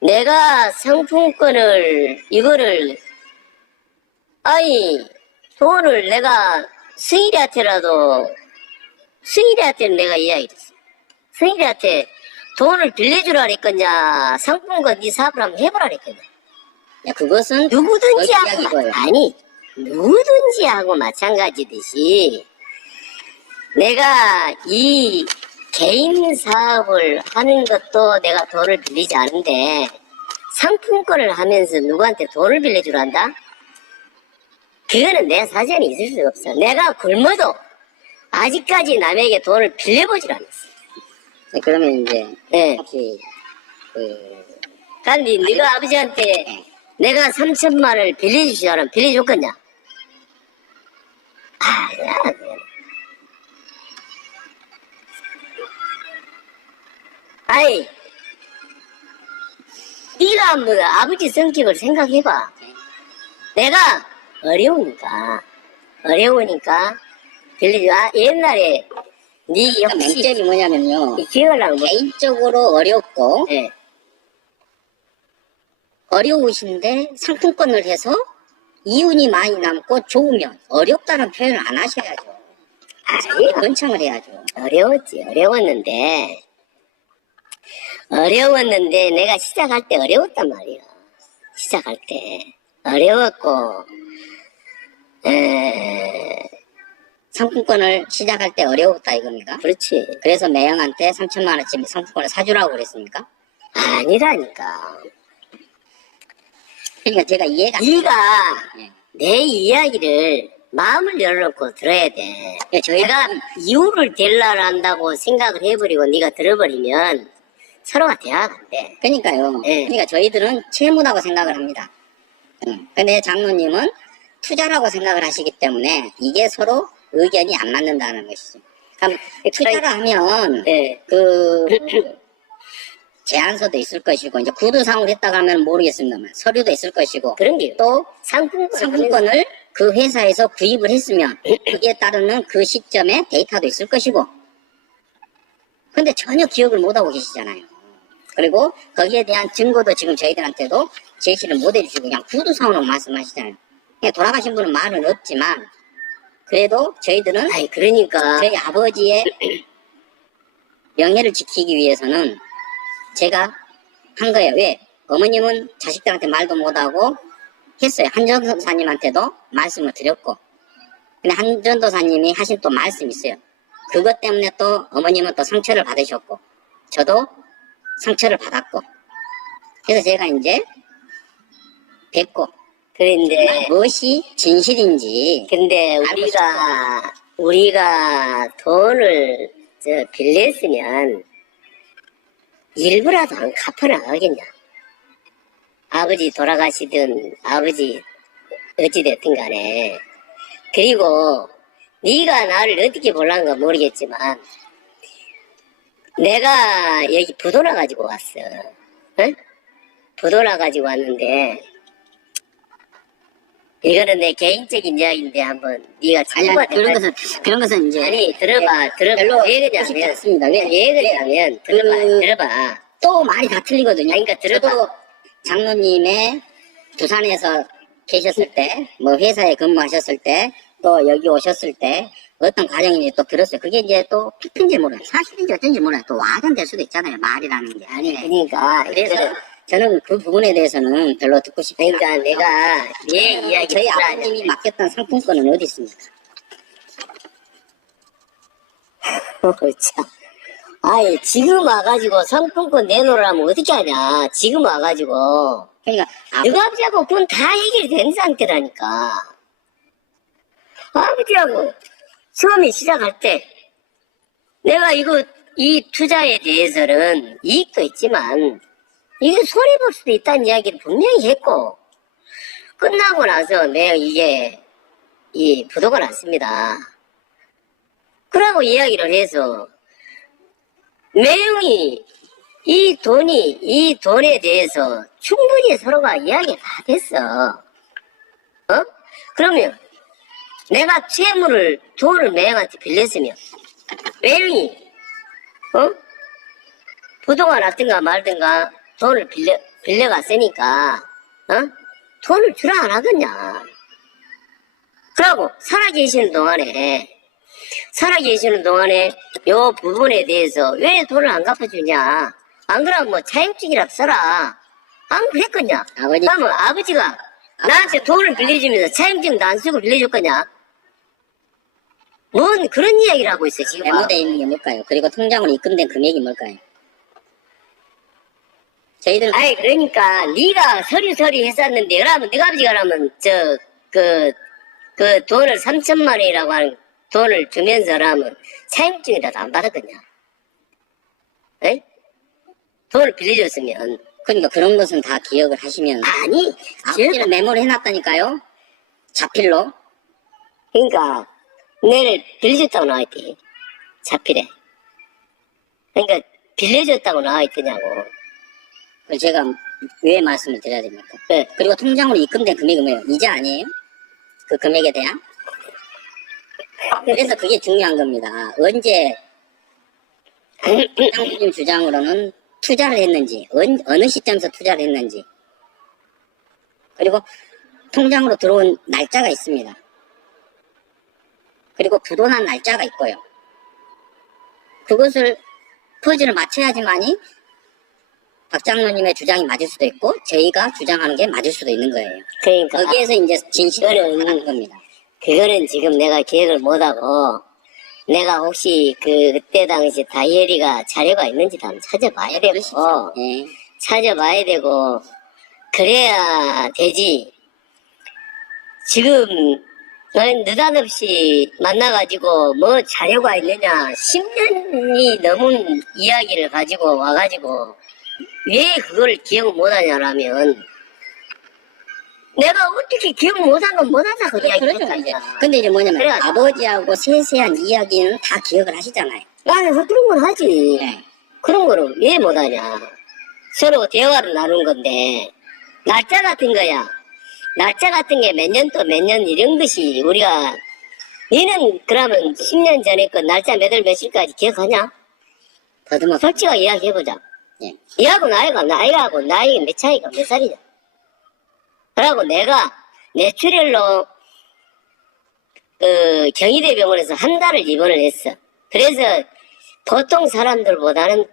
내가 돈을 내가 승일이한테는 내가 이야기를 했어. 승일이한테 돈을 빌려주라 그랬거냐, 상품권 네 사업을 한번 해보라 그랬거냐. 야, 그것은 누구든지 이야기고요. 누구든지 하고 마찬가지듯이 내가 이 개인 사업을 하는 것도 내가 돈을 빌리지 않은데 상품권을 하면서 누구한테 돈을 빌려주란다? 그거는 내 사전이 있을 수가 없어. 내가 굶어도 아직까지 남에게 돈을 빌려보질 않았어. 네, 그러면 이제 네. 혹시 근데 네가 아버지한테 내가 3천만 원을 빌려주시라면 빌려줬겠냐? 아니야. 아이, 네가 뭐 아버지 성격을 생각해봐. 내가 어려우니까 빌려줘. 옛날에 네 그러니까 혹시 맹점이 뭐냐면요. 기억을 하고 개인적으로 어렵고 네. 어려우신데 상품권을 해서 이윤이 많이 남고 좋으면 어렵다는 표현을 안 하셔야죠. 아니, 권청을 해야죠. 어려웠는데 내가 시작할 때 어려웠단 말이야. 시작할 때 어려웠고 상품권을 시작할 때 어려웠다 이겁니까? 그렇지. 그래서 매형한테 3천만 원짜리 상품권을 사주라고 그랬습니까? 아니라니까. 그러니까 제가 이해가 안 네가 예. 내 이야기를 마음을 열어놓고 들어야 돼. 예, 내가 이유를 대려를 한다고 생각을 해버리고 네가 들어버리면 서로가 대화가 안 돼. 그러니까요. 예. 그러니까 저희들은 채무라고 생각을 합니다. 근데 장로님은 투자라고 생각을 하시기 때문에 이게 서로 의견이 안 맞는다는 것이죠. 그럼 투자를 하면 네. 그 제안서도 있을 것이고 이제 구두상으로 했다고 하면 모르겠습니다만 서류도 있을 것이고 그런 게 또 상품권을 상품권을 그 회사에서 구입을 했으면 그게 따르는 그 시점에 데이터도 있을 것이고 근데 전혀 기억을 못하고 계시잖아요. 그리고 거기에 대한 증거도 지금 저희들한테도 제시를 못 해주시고 그냥 구두상으로 말씀하시잖아요. 그냥 돌아가신 분은 말은 없지만 그래도 저희들은 아니 그러니까 저희 아버지의 명예를 지키기 위해서는 제가 한 거예요. 왜? 어머님은 자식들한테 말도 못하고 했어요. 한전도사님한테도 말씀을 드렸고 근데 한전도사님이 하신 또 말씀이 있어요. 그것 때문에 또 어머님은 또 상처를 받으셨고 저도 상처를 받았고 그래서 제가 이제 뵙고 그런데 무엇이 진실인지 근데 우리가 돈을 빌렸으면 일부라도 안 갚아나가겠냐. 아버지 돌아가시든 아버지 어찌됐든 간에. 그리고 네가 나를 어떻게 볼란가 모르겠지만 내가 여기 부도나 가지고 왔어. 응? 부도나 가지고 왔는데 이거는 내 개인적인 이야기인데 한번 네가 참고가 그런 것은 이제 아니 들어봐 별로 왜 쉽지 그러냐면 않습니다. 왜 그러냐면 들어봐 또 말이 다 틀리거든요. 그러니까 들어봐. 저도 장로님의 부산에서 계셨을 때, 뭐 회사에 근무하셨을 때, 또 여기 오셨을 때 어떤 과정인지 또 들었어요. 그게 이제 또 팩트인지 몰라요. 사실인지 어쩐지 몰라요. 또 와전될 수도 있잖아요. 말이라는 게. 아니 그러니까 그래서 저는 그 부분에 대해서는 별로 듣고 싶지 않아요. 그러니까 내가 왜 이야기 저희 아버님이 맡겼던 상품권은 어디 있습니까? 참. 아이 지금 와가지고 상품권 내놓으라면 어떻게 하냐. 지금 와가지고 그러니까 너가 아버지하고 그건 다 해결이 된 상태라니까. 아버지하고 처음에 시작할 때 내가 이 투자에 대해서는 이익도 있지만 이게 손해볼 수도 있다는 이야기를 분명히 했고 끝나고 나서 내가 이게 이 부도가 났습니다. 그러고 이야기를 해서 매형이 이 돈에 대해서 충분히 서로가 이야기가 다 됐어. 그러면 내가 돈을 매형한테 빌렸으면 매형이 부도가 났든가 말든가 돈을 빌려갔으니까 돈을 주라 안 하겠냐. 그러고 살아계시는 동안에 요 부분에 대해서 왜 돈을 안 갚아주냐. 안 그러면 뭐 차용증이라도 써라. 안 그랬겠냐. 그러면 아버지가 나한테 돈을 빌려주면서 차용증도 안 쓰고 빌려줄 거냐. 뭔 그런 이야기를 하고 있어 지금. 메모되어 있는 게 뭘까요? 그리고 통장으로 입금된 금액이 뭘까요? 저희들은 아이 그러니까 네가 서류 했었는데 그러면 네가 아버지가 그러면 그 돈을 3천만 원이라고 하는 돈을 주면서라면 차용증이라도 안 받았겠냐? 에? 돈을 빌려줬으면. 그러니까 그런 것은 다 기억을 하시면 아니 아버지는 메모를 해놨다니까요. 자필로. 그러니까 내를 빌려줬다고 나와있대. 자필에. 그러니까 빌려줬다고 나와있더냐고. 그걸 제가 왜 말씀을 드려야 됩니까? 네. 그리고 통장으로 입금된 금액이 뭐예요? 이자 아니에요? 그 금액에 대한? 그래서 그게 중요한 겁니다. 언제 장로님 주장으로는 투자를 했는지, 어느 시점에서 투자를 했는지, 그리고 통장으로 들어온 날짜가 있습니다. 그리고 부도난 날짜가 있고요. 그것을 퍼즐을 맞춰야지만이 박 장로님의 주장이 맞을 수도 있고 저희가 주장하는 게 맞을 수도 있는 거예요. 그러니까 거기에서 이제 진실을 하는 겁니다. 그거는 지금 내가 기억을 못하고 내가 혹시 그때 당시 다이어리가 자료가 있는지도 한번 찾아봐야 되고 예. 찾아봐야 되고 그래야 되지. 지금 느닷없이 만나가지고 뭐 자료가 있느냐 10년이 넘은 이야기를 가지고 와가지고 왜 그걸 기억 못하냐라면 내가 어떻게 기억 못한 건 못하자고 그렇죠. 이제. 이야기했잖아. 근데 이제 뭐냐면 그래. 아버지하고 세세한 이야기는 다 기억을 하시잖아요. 나는 그런 건 하지. 네. 그런 거를 왜 못하냐. 서로 대화를 나눈 건데, 날짜 같은 거야. 날짜 같은 게 몇 년 또 몇 년 이런 것이 우리가, 니는 그러면 10년 전에 그 날짜 몇 월 며칠까지 기억하냐? 더듬어. 솔직하게 이야기해보자. 예. 얘하고 나이하고 나이 몇 차이가 몇 살이냐? 그러고 내가 뇌출혈로 그 경희대병원에서 한 달을 입원을 했어. 그래서 보통 사람들보다는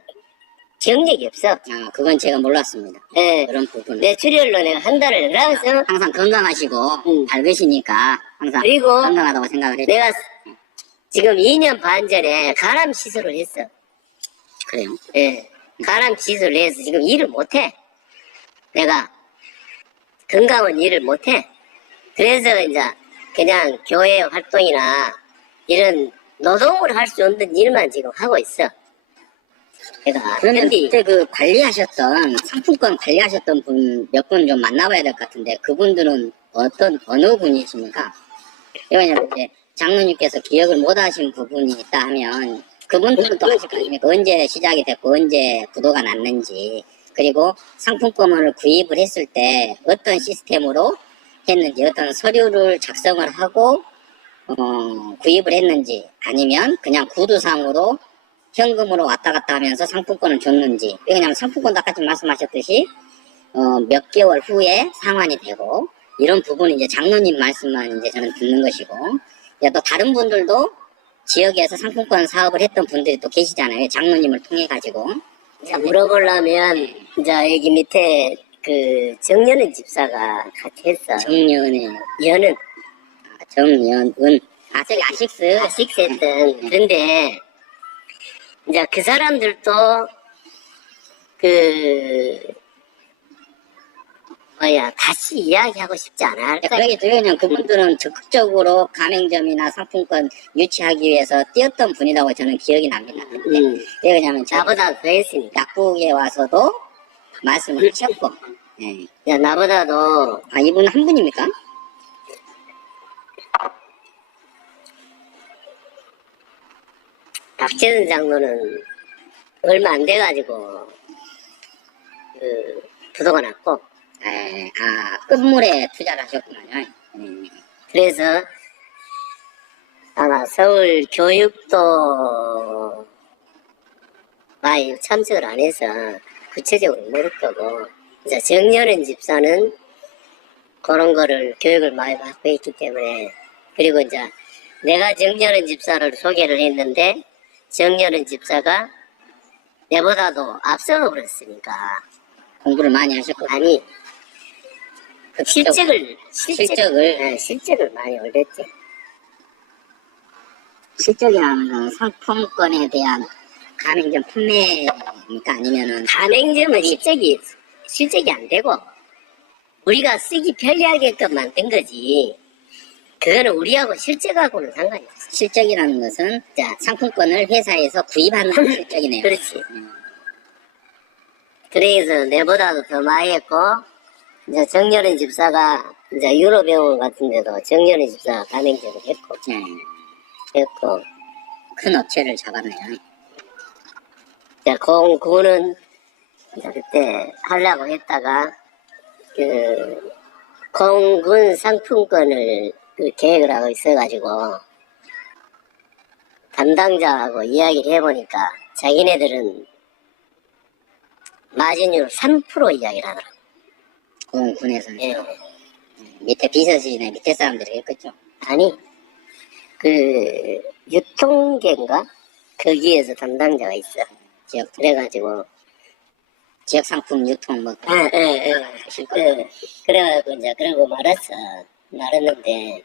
경력이 없어. 아, 그건 제가 몰랐습니다. 예. 그런 부분. 뇌출혈로 내가 한 달을 그래서 항상 건강하시고 밝으시니까 항상 그리고 건강하다고 생각을 했죠. 내가 지금 2년 반 전에 간암 시술을 했어. 그래요. 예. 간암 시술을 해서 지금 일을 못해. 내가 건강한 일을 못해. 그래서 이제 그냥 교회 활동이나 이런 노동을 할 수 없는 일만 지금 하고 있어. 내가 그러면 근데 그때 그 관리하셨던 상품권 관리하셨던 분 몇 분 좀 만나봐야 될 것 같은데 그분들은 어느 분이십니까? 왜냐면 이제 장로님께서 기억을 못하신 부분이 있다 하면 그분들은 또 아실 거 아닙니까? 언제 시작이 됐고 언제 구도가 났는지 그리고 상품권을 구입을 했을 때 어떤 시스템으로 했는지 어떤 서류를 작성을 하고 구입을 했는지 아니면 그냥 구두상으로 현금으로 왔다 갔다 하면서 상품권을 줬는지 그냥 상품권 아까 말씀하셨듯이 몇 개월 후에 상환이 되고 이런 부분은 이제 장로님 말씀만 이제 저는 듣는 것이고 이제 또 다른 분들도 지역에서 상품권 사업을 했던 분들이 또 계시잖아요. 장로님을 통해 가지고 자, 물어보려면 이제 여기 밑에 그 정연은 집사가 같이 했어. 연은 정연은 저기 아식스 식스했던 그런데 이제 그 사람들도 그 다시 이야기하고 싶지 않아 할 거야. 그러게 왜냐면 그분들은 적극적으로 가맹점이나 상품권 유치하기 위해서 뛰었던 분이라고 저는 기억이 납니다. 왜 그러냐면 나보다 더 했으니까. 약국에 와서도 말씀을 하셨고 예. 야, 나보다도 이분 한 분입니까? 박재선 장로는 얼마 안 돼가지고 그 부도가 났고 끝물에 투자를 하셨구나요. 그래서 아마 서울 교육도 많이 참석을 안 해서 구체적으로 모를 거고 이제 정연은 집사는 그런 거를 교육을 많이 받고 있기 때문에 그리고 이제 내가 정연은 집사를 소개를 했는데 정연은 집사가 내보다도 앞서가 버렸으니까 공부를 많이 하셨고 아니 그 실적을 많이 올렸지. 실적이라는 건 상품권에 대한 가맹점 판매입니까? 아니면은 가맹점은 실적이 안 되고 우리가 쓰기 편리하게끔 만든 거지. 그거는 우리하고 실적하고는 상관이 없어. 실적이라는 것은 자 상품권을 회사에서 구입하는 실적이네요. 그렇지. 그래서 내보다도 더 많이 했고 이제 정연은 집사가 이제 유로병원 같은 데도 정연은 집사가 가맹점을 했고 했고 큰 업체를 잡았네요. 자, 그거는 그때 하려고 했다가 그 공군 상품권을 그 계획을 하고 있어가지고 담당자하고 이야기를 해보니까 자기네들은 마진율 3% 이야기를 하더라고. 공군에서 예. 밑에 비서진의 밑에 사람들이 했겠죠. 아니 그 유통계인가 거기에서 담당자가 있어. 지역 그래가지고 지역 상품 유통 뭐 그래가지고 이제 그러고 말았는데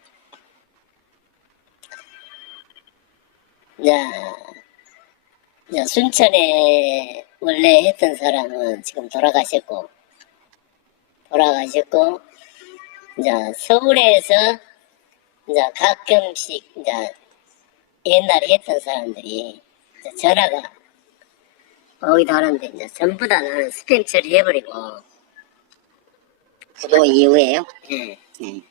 이제 순천에 원래 했던 사람은 지금 돌아가셨고 이제 서울에서 이제 가끔씩 이제 옛날에 했던 사람들이 이제 전화가 오기도 하는데 이제 전부 다 나는 스팸 처리해버리고 부도 이후에요? 예. 네.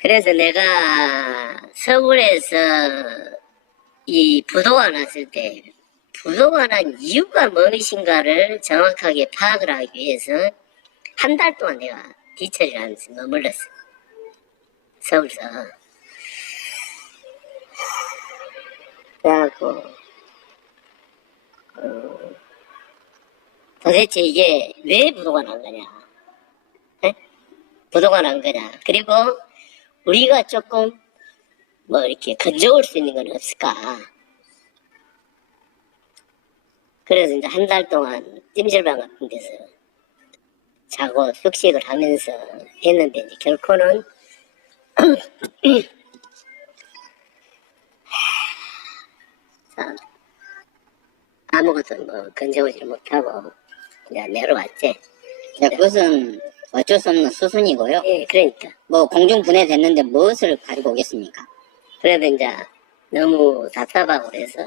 그래서 내가 서울에서 이 부도가 났을 때 부도가 난 이유가 무엇인가를 정확하게 파악을 하기 위해서 한 달 동안 내가 뒤처리를 하면서 머물렀어. 서울서. 그래갖고 도대체 이게 왜 부도가 난 거냐? 에? 부도가 난 거냐? 그리고 우리가 조금 뭐 이렇게 건져올 수 있는 건 없을까? 그래서 이제 한 달 동안 찜질방 같은 데서 자고 숙식을 하면서 했는데 이제 결코는 참 아무것도 뭐 건져오지를 못하고 그냥 내려왔지. 자, 그것은 어쩔 수 없는 수순이고요. 예, 그러니까. 뭐 공중 분해됐는데 무엇을 가지고 오겠습니까? 그래도 이제 너무 답답하고 그래서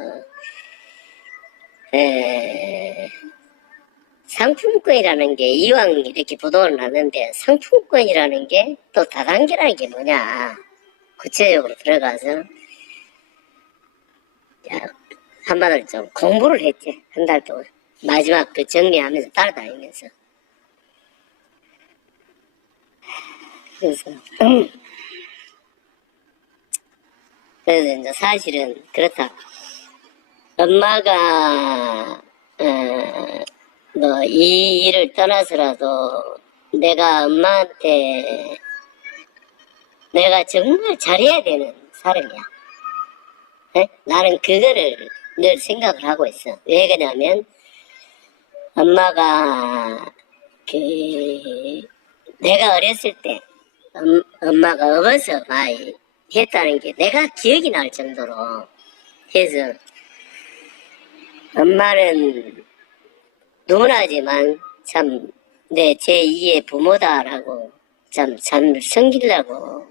상품권이라는 게 이왕 이렇게 부도를 났는데 상품권이라는 게 또 다단계라는 게 뭐냐 구체적으로 들어가서 한마디로 좀 공부를 했지. 한 달 동안 마지막 그 정리하면서 따라다니면서 그래서 그래서 이제 사실은 그렇다. 엄마가 뭐 이 일을 떠나서라도 내가 엄마한테 내가 정말 잘해야 되는 사람이야. 에? 나는 그거를 늘 생각을 하고 있어. 왜 그러냐면 엄마가 그 내가 어렸을 때 엄마가 업어서 많이 했다는 게 내가 기억이 날 정도로 해서 엄마는 누나지만 참 내 제2의 부모다라고 참 섬기려고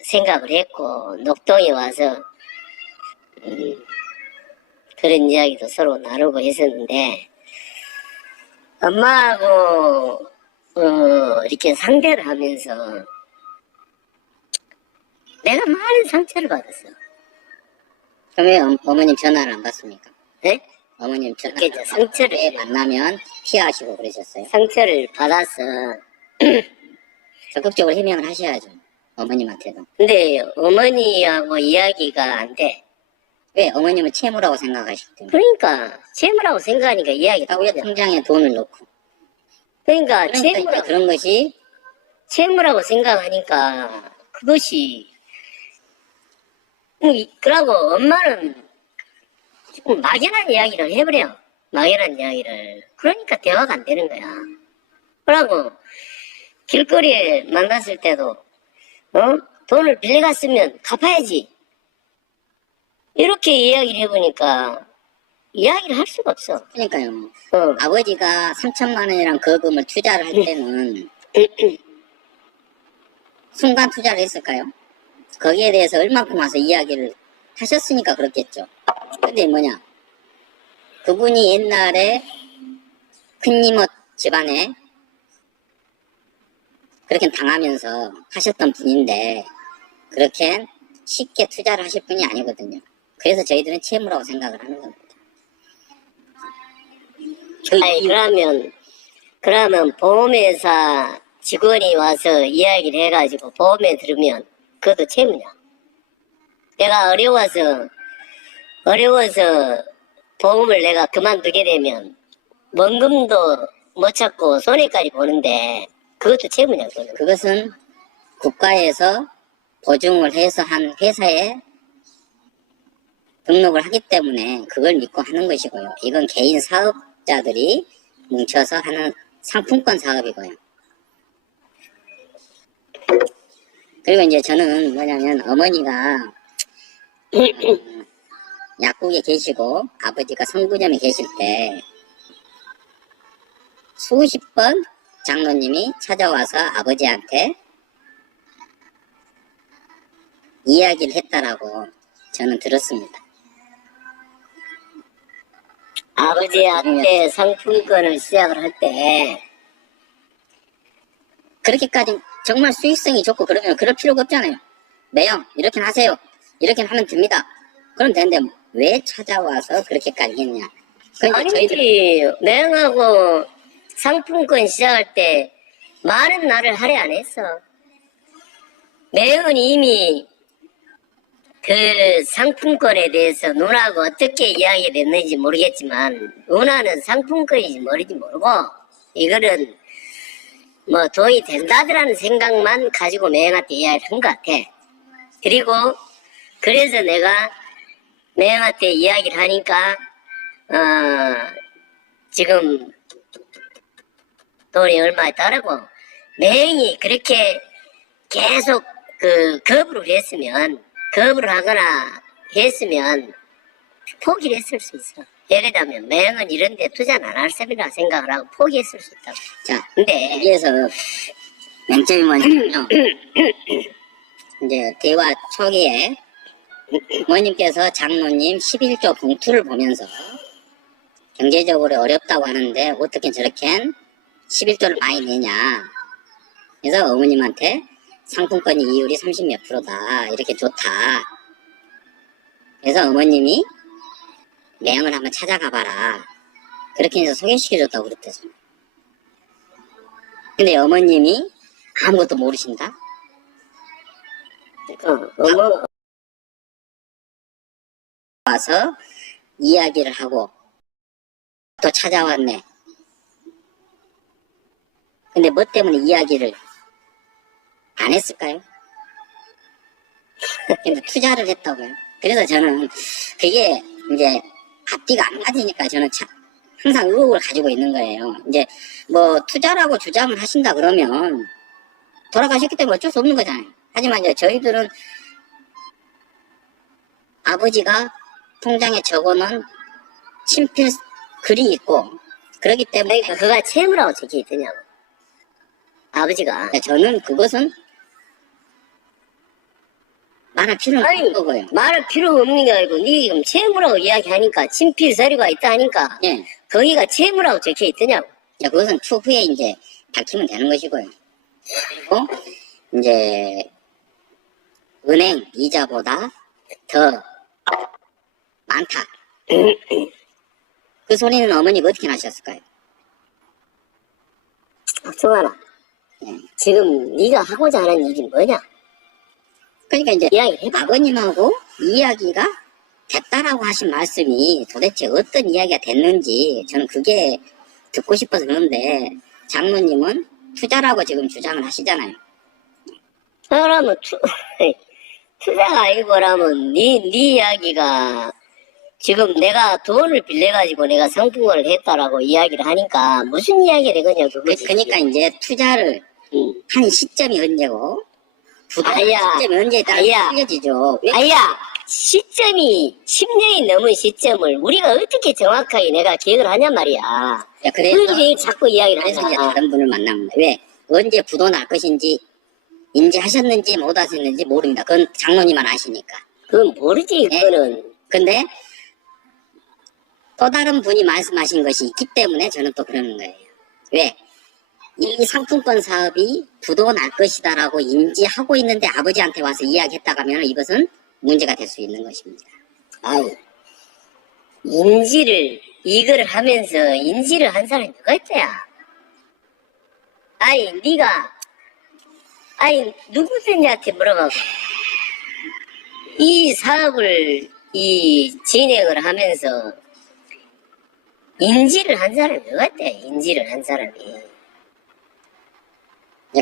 생각을 했고 녹동에 와서 그런 이야기도 서로 나누고 했었는데 엄마하고 이렇게 상대를 하면서 내가 많은 상처를 받았어. 그럼 왜 어머님 전화를 안 받습니까? 네? 어머님 전화 그러니까 상처를 만나면 피하시고 그러셨어요? 상처를 받아서 적극적으로 해명을 하셔야죠. 어머님한테도. 근데 어머니하고 이야기가 안 돼. 왜? 어머님은 채무라고 생각하시기 때문에. 그러니까 채무라고 생각하니까 이야기가 하고요, 통장에 돈을 넣고. 그러니까 그러니까 이제 그런 것이 채무라고 생각하니까 그것이 그러고 엄마는 지금 막연한 이야기를 해버려. 막연한 이야기를. 그러니까 대화가 안 되는 거야. 그러고 길거리에 만났을 때도 돈을 빌려갔으면 갚아야지. 이렇게 이야기를 해보니까 이야기를 할 수가 없어. 그러니까요. 아버지가 3천만 원이란 거금을 투자를 할 때는 순간 투자를 했을까요? 거기에 대해서 얼마큼 와서 이야기를 하셨으니까 그렇겠죠. 근데 뭐냐, 그분이 옛날에 큰 이모 집안에 그렇게 당하면서 하셨던 분인데 그렇게 쉽게 투자를 하실 분이 아니거든요. 그래서 저희들은 채무라고 생각을 하는 겁니다. 아니, 그러면 보험회사 직원이 와서 이야기를 해가지고 보험에 들으면 그것도 채무냐? 내가 어려워서 보험을 내가 그만두게 되면 원금도 못 찾고 손해까지 보는데 그것도 채무냐? 그것은 국가에서 보증을 해서 한 회사에 등록을 하기 때문에 그걸 믿고 하는 것이고요. 이건 개인 사업자들이 뭉쳐서 하는 상품권 사업이고요. 그리고 이제 저는 뭐냐면 어머니가 약국에 계시고 아버지가 성구점에 계실 때 수십 번 장로님이 찾아와서 아버지한테 이야기를 했다라고 저는 들었습니다. 아버지한테 상품권을 시작을 할 때 그렇게까지 정말 수익성이 좋고 그러면 그럴 필요가 없잖아요. 매형 이렇게 하세요. 이렇게 하면 됩니다. 그럼 되는데 왜 찾아와서 그렇게까지 했냐. 그러니까 아니지. 매형하고 상품권 시작할 때 많은 날을 할애 안 했어. 매형은 이미 그 상품권에 대해서 누나하고 어떻게 이야기가 됐는지 모르겠지만 누나는 상품권인지 뭔지 모르고 이거는 뭐 도움이 된다더라는 생각만 가지고 매형한테 이야기를 한 것 같아. 그리고 그래서 내가 매형한테 이야기를 하니까 지금 돈이 얼마 있다라고 매형이 그렇게 계속 그 거부를 하거나 했으면 포기를 했을 수 있어. 예를 들면 매형은 이런데 투자는 안 할 셈이라 생각을 하고 포기했을 수 있다고. 자, 근데 여기에서 맹점이 뭐냐면요. 이제 대화 초기에 부모님께서 장로님 11조 봉투를 보면서 경제적으로 어렵다고 하는데 어떻게 저렇게 11조를 많이 내냐. 그래서 어머님한테 상품권 이율이 30 몇 프로다. 이렇게 좋다. 그래서 어머님이 매형을 한번 찾아가 봐라. 그렇게 해서 소개시켜줬다고 그랬대죠. 근데 어머님이 아무것도 모르신다? 어머 와서 이야기를 하고 또 찾아왔네. 근데 뭐 때문에 이야기를 안 했을까요? 근데 투자를 했다고요. 그래서 저는 그게 이제 앞뒤가 안 맞으니까 저는 항상 의혹을 가지고 있는 거예요. 이제 뭐 투자라고 주장을 하신다 그러면 돌아가셨기 때문에 어쩔 수 없는 거잖아요. 하지만 이제 저희들은 아버지가 통장에 적어놓은 친필 글이 있고 그렇기 때문에 그가 채무라고 적혀 있더냐고. 아버지가. 저는 그것은 말할 필요는 없는 거고요. 말할 필요가 없는 게 아니고 니 지금 채무라고 이야기하니까 친필 서류가 있다 하니까 예. 거기가 채무라고 적혀 있더냐고. 그것은 추후에 이제 밝히면 되는 것이고요. 그리고 이제 은행 이자보다 더 많다. 그 소리는 어머니가 어떻게 하셨을까요? 성환아, 지금 네가 하고자 하는 일이 뭐냐? 그러니까 이제 이야기해봐. 아버님하고 이야기가 됐다라고 하신 말씀이 도대체 어떤 이야기가 됐는지 저는 그게 듣고 싶어서 그런데 장모님은 투자라고 지금 주장을 하시잖아요. 그러면 투자가 아니고라면 네 이야기가 지금 내가 돈을 빌려가지고 내가 상품권을 했다라고 이야기를 하니까 무슨 이야기를 거냐 그거지. 그러니까 이제 투자를 한 시점이 언제고 아야, 시점이 언제에 따라 아야. 틀려지죠. 아야, 시점이 10년이 넘은 시점을 우리가 어떻게 정확하게 내가 기억을 하냔 말이야. 야, 그래서 자꾸 이야기를 이제 하잖아. 다른 분을 만납니다. 왜? 언제 부도 날 것인지 인지하셨는지 못 하셨는지 모릅니다. 그건 장로님만 아시니까. 그건 모르지, 네. 그거는. 근데 또 다른 분이 말씀하신 것이 있기 때문에 저는 또 그러는 거예요. 왜? 이 상품권 사업이 부도 날 것이다라고 인지하고 있는데 아버지한테 와서 이야기했다가 하면 이것은 문제가 될 수 있는 것입니다. 아이, 이거를 하면서 인지를 한 사람이 누가 있다야? 누구든지한테 물어봐봐. 이 사업을, 진행을 하면서 인지를 한 사람이 누가 있다야? 인지를 한 사람이.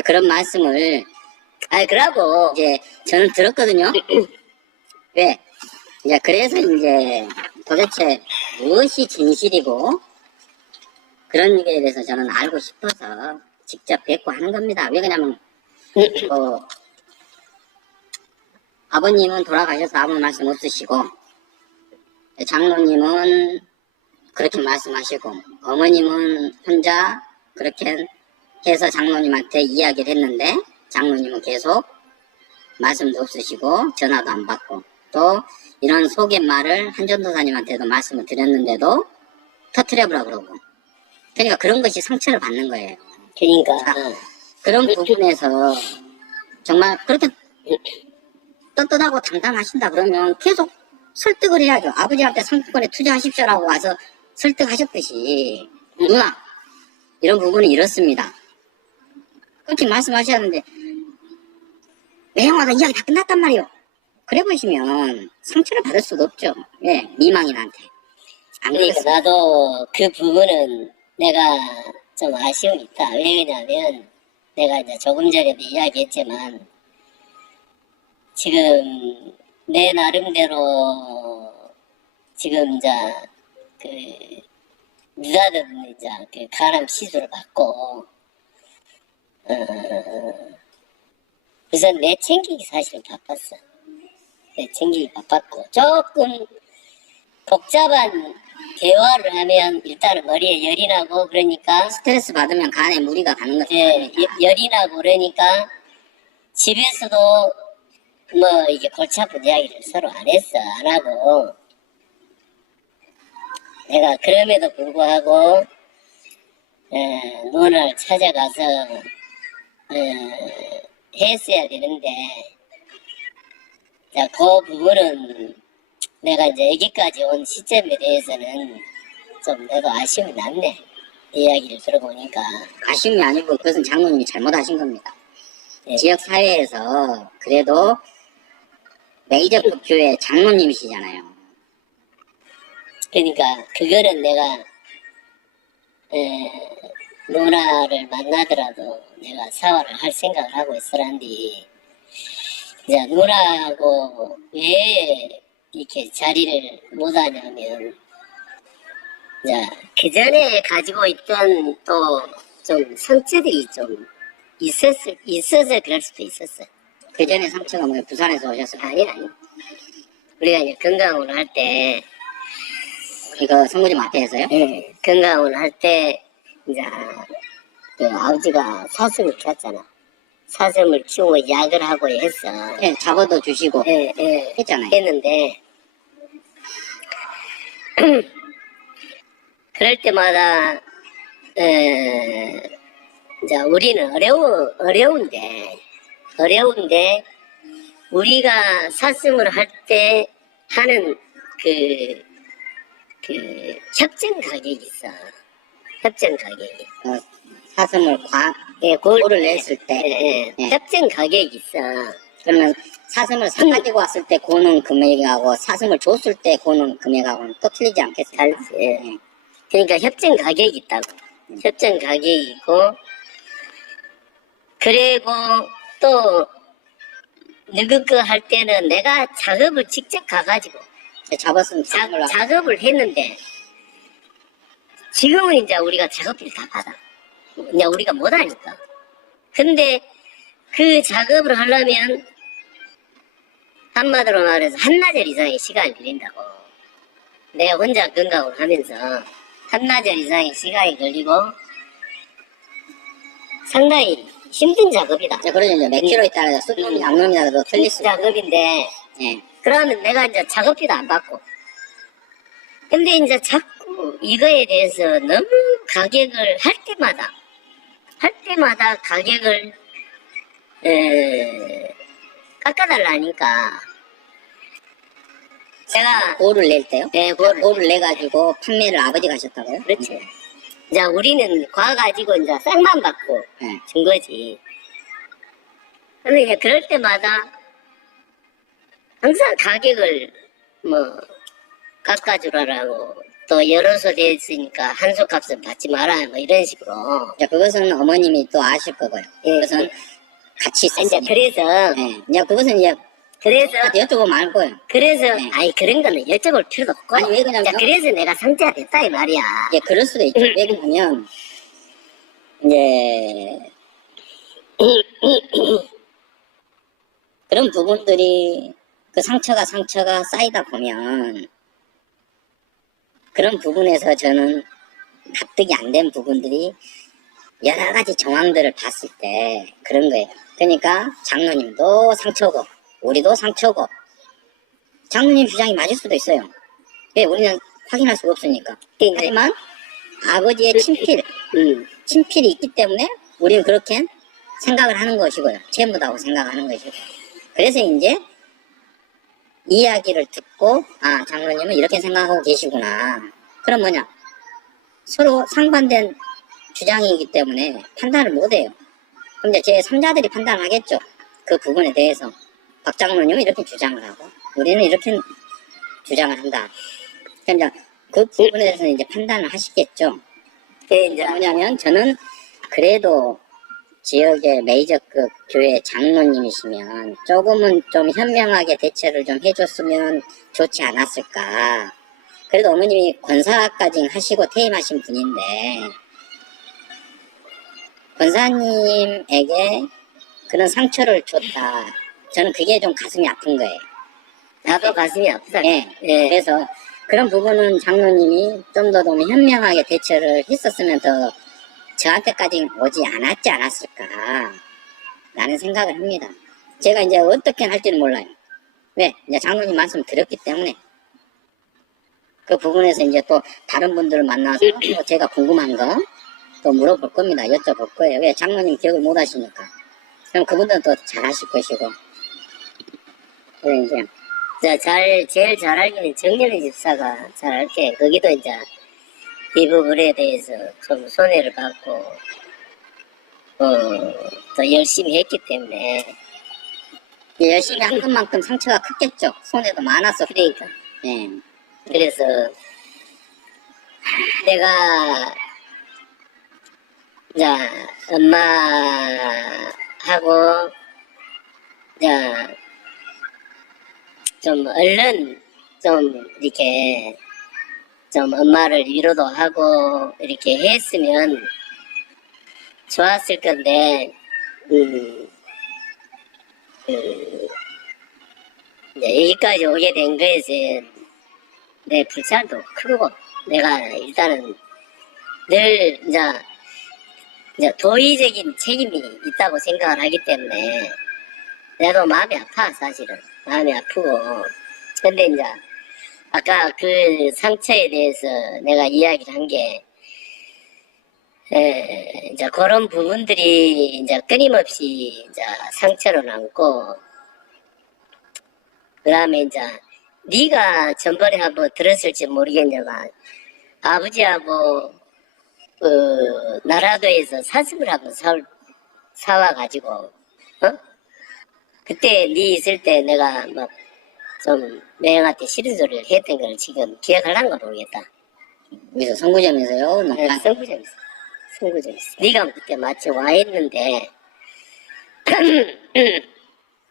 그런 말씀을 그러고, 이제 저는 들었거든요. 왜? 이제 그래서 이제 도대체 무엇이 진실이고 그런 일에 대해서 저는 알고 싶어서 직접 뵙고 하는 겁니다. 왜 그러냐면 아버님은 돌아가셔서 아무 말씀 없으시고 장로님은 그렇게 말씀하시고 어머님은 혼자 그렇게 해서 장로님한테 이야기를 했는데 장로님은 계속 말씀도 없으시고 전화도 안 받고 또 이런 소개말을 한전도사님한테도 말씀을 드렸는데도 터트려보라 그러고 그러니까 그런 것이 상처를 받는 거예요. 그러니까. 그런 부분에서 정말 그렇게 떳떳하고 당당하신다 그러면 계속 설득을 해야죠. 아버지한테 상권에 투자하십시오라고 와서 설득하셨듯이 누나 이런 부분은 이렇습니다. 그렇게 말씀하셔야 하는데 매형마다 이야기 다 끝났단 말이에요. 그래 보시면 상처를 받을 수가 없죠. 예, 미망인한테. 안 그러니까 그렇습니다. 나도 그 부분은 내가 좀 아쉬움이 있다. 왜 그러냐면 내가 이제 조금 전에도 이야기했지만 지금 내 나름대로 지금 이제 그 느닷없는 이제 그 간암 시술을 받고 우선 내 챙기기 사실은 바빴어. 내 챙기기 바빴고 조금 복잡한 대화를 하면 일단은 머리에 열이 나고 그러니까 스트레스 받으면 간에 무리가 가는 거죠. 이제 열이 나고 그러니까 집에서도 뭐 이게 골치 아픈 이야기를 서로 안 했어. 안 하고 내가 그럼에도 불구하고 누나를 찾아가서 했어야 되는데 자, 그 부분은 내가 이제 여기까지 온 시점에 대해서는 좀 내가 아쉬움이 남네. 이야기를 들어보니까. 아쉬움이 아니고 그것은 장모님이 잘못하신 겁니다. 예. 지역사회에서 그래도 메이저급 교회 장로님이시잖아요. 그러니까 그거는 내가 누나를 만나더라도 내가 사활을 할 생각을 하고 있으란디 이제 누나하고 왜 이렇게 자리를 못하냐면 이제 그 전에 가지고 있던 또 좀 상처들이 좀 있어서 그럴 수도 있었어. 그 전에 상처가 뭐예요? 부산에서 오셨어요? 아니 우리가 이제 건강을 할 때 이거 성구님 앞에서요? 예, 건강을 할 때 이제 그 아버지가 사슴을 키웠잖아. 사슴을 키우고 약을 하고 했어. 예, 잡아도 주시고 했잖아요. 했는데 그럴 때마다 이제 우리는 어려운데 우리가 사슴을 할 때 하는 그 협정 가격이 있어. 협정 가격이. 사슴을 골을 냈을 때 예. 협정 가격이 있어. 그러면 사슴을 사가지고 왔을 때 고는 금액하고 사슴을 줬을 때 고는 금액하고는 또 틀리지 않겠어요? 다르지. 그러니까 협정 가격이 있다고. 협정 가격이 있고 그리고 또 누구 거 할 때는 내가 작업을 직접 가가지고 잡았으면 작업을 했는데 지금은 이제 우리가 작업비를 다 받아. 이제 우리가 못하니까. 근데 그 작업을 하려면 한마디로 말해서 한나절 이상의 시간이 걸린다고. 내가 혼자 건강을 하면서 한나절 이상의 시간이 걸리고 상당히 힘든 작업이다. 그러죠. 이제 몇 킬로에 따라서 쑥놈이 양놈이라도 틀릴 수 작업인데 예. 그러면 내가 이제 작업비도 안 받고. 근데 이제 자꾸 이거에 대해서 너무 가격을 할 때마다 가격을 깎아달라니까. 제가 골을 낼 때요? 네, 골을 내가지고 판매를 아버지가 하셨다고요? 그렇지. 이제 우리는 과가지고 이제 싹만 받고 예. 준 거지. 근데 이제 그럴 때마다 항상 가격을 뭐 깎아주라고 또 여러서 됐으니까 한솥값은 받지 마라 뭐 이런 식으로. 그것은 어머님이 또 아실 거고요. 예, 그것은 같이 이제 있었으니까. 그래서 예. 이제 그것은 이제 그래서 여쭤보면 말고요. 네. 아니 그런 거는 여쭤볼 필요도 없고. 아니, 왜 그러냐면 자, 그래서 내가 상태가 됐다 이 말이야. 예, 그럴 수도 있죠. 왜 그러냐면 이제 그런 부분들이 그 상처가 쌓이다 보면 그런 부분에서 저는 납득이 안 된 부분들이 여러 가지 정황들을 봤을 때 그런 거예요. 그러니까 장로님도 상처고 우리도 상처고 장로님 주장이 맞을 수도 있어요. 왜 우리는 확인할 수가 없으니까. 하지만 아버지의 친필이 있기 때문에 우리는 그렇게 생각을 하는 것이고요. 채무다고 생각하는 것이고. 그래서 이제 이야기를 듣고 아 장로님은 이렇게 생각하고 계시구나. 그럼 뭐냐 서로 상반된 주장이기 때문에 판단을 못해요. 그럼 이제 제3자들이 판단하겠죠. 그 부분에 대해서 박 장로님은 이렇게 주장을 하고 우리는 이렇게 주장을 한다. 그럼 이제 그 부분에 대해서 이제 판단을 하시겠죠. 그게 이제 뭐냐면 저는 그래도 지역의 메이저급 교회 장로님이시면 조금은 좀 현명하게 대처를 좀 해줬으면 좋지 않았을까. 그래도 어머님이 권사까지 하시고 퇴임하신 분인데 권사님에게 그런 상처를 줬다. 저는 그게 좀 가슴이 아픈 거예요. 나도 가슴이 아프다. 예. 그래서 그런 부분은 장로님이 좀 더 좀 현명하게 대처를 했었으면 더 저한테까지 오지 않았지 않았을까 라는 생각을 합니다. 제가 이제 어떻게 할지는 몰라요. 왜? 이제 장로님 말씀 드렸기 때문에 그 부분에서 이제 또 다른 분들을 만나서 또 제가 궁금한 거 또 물어볼 겁니다. 여쭤볼 거예요. 왜? 장로님 기억을 못 하시니까. 그럼 그분들은 또 잘 하실 것이고. 그래서 이제 제일 잘 알기는 정렬의 집사가 잘 알게. 거기도 이제 이 부분에 대해서 좀 손해를 받고, 또 열심히 했기 때문에. 열심히 한 것만큼 상처가 컸겠죠. 손해도 많았어. 그러니까. 예. 그래서, 내가, 자, 엄마하고, 자, 좀 얼른 좀 이렇게 좀 엄마를 위로도 하고 이렇게 했으면 좋았을 건데 이제 여기까지 오게 된 거에서 내 불찰도 크고 내가 일단은 늘 이제 도의적인 책임이 있다고 생각을 하기 때문에 내도 마음이 아파 사실은 마음이 아프고 근데 이제 아까 그 상처에 대해서 내가 이야기를 한 게, 이제 그런 부분들이 이제 끊임없이 이제 상처로 남고, 그 다음에 이제 네가 전번에 한번 들었을지 모르겠지만, 아버지하고 그 나라도에서 사슴을 한번 사와가지고, 그때 네 있을 때 내가 막 좀 매형한테 싫은 소리를 했던 걸 지금 기억하려는가 모르겠다. 여기서 선구점에서요? 네, 선구점에서. 네가 그때 마침 와 있는데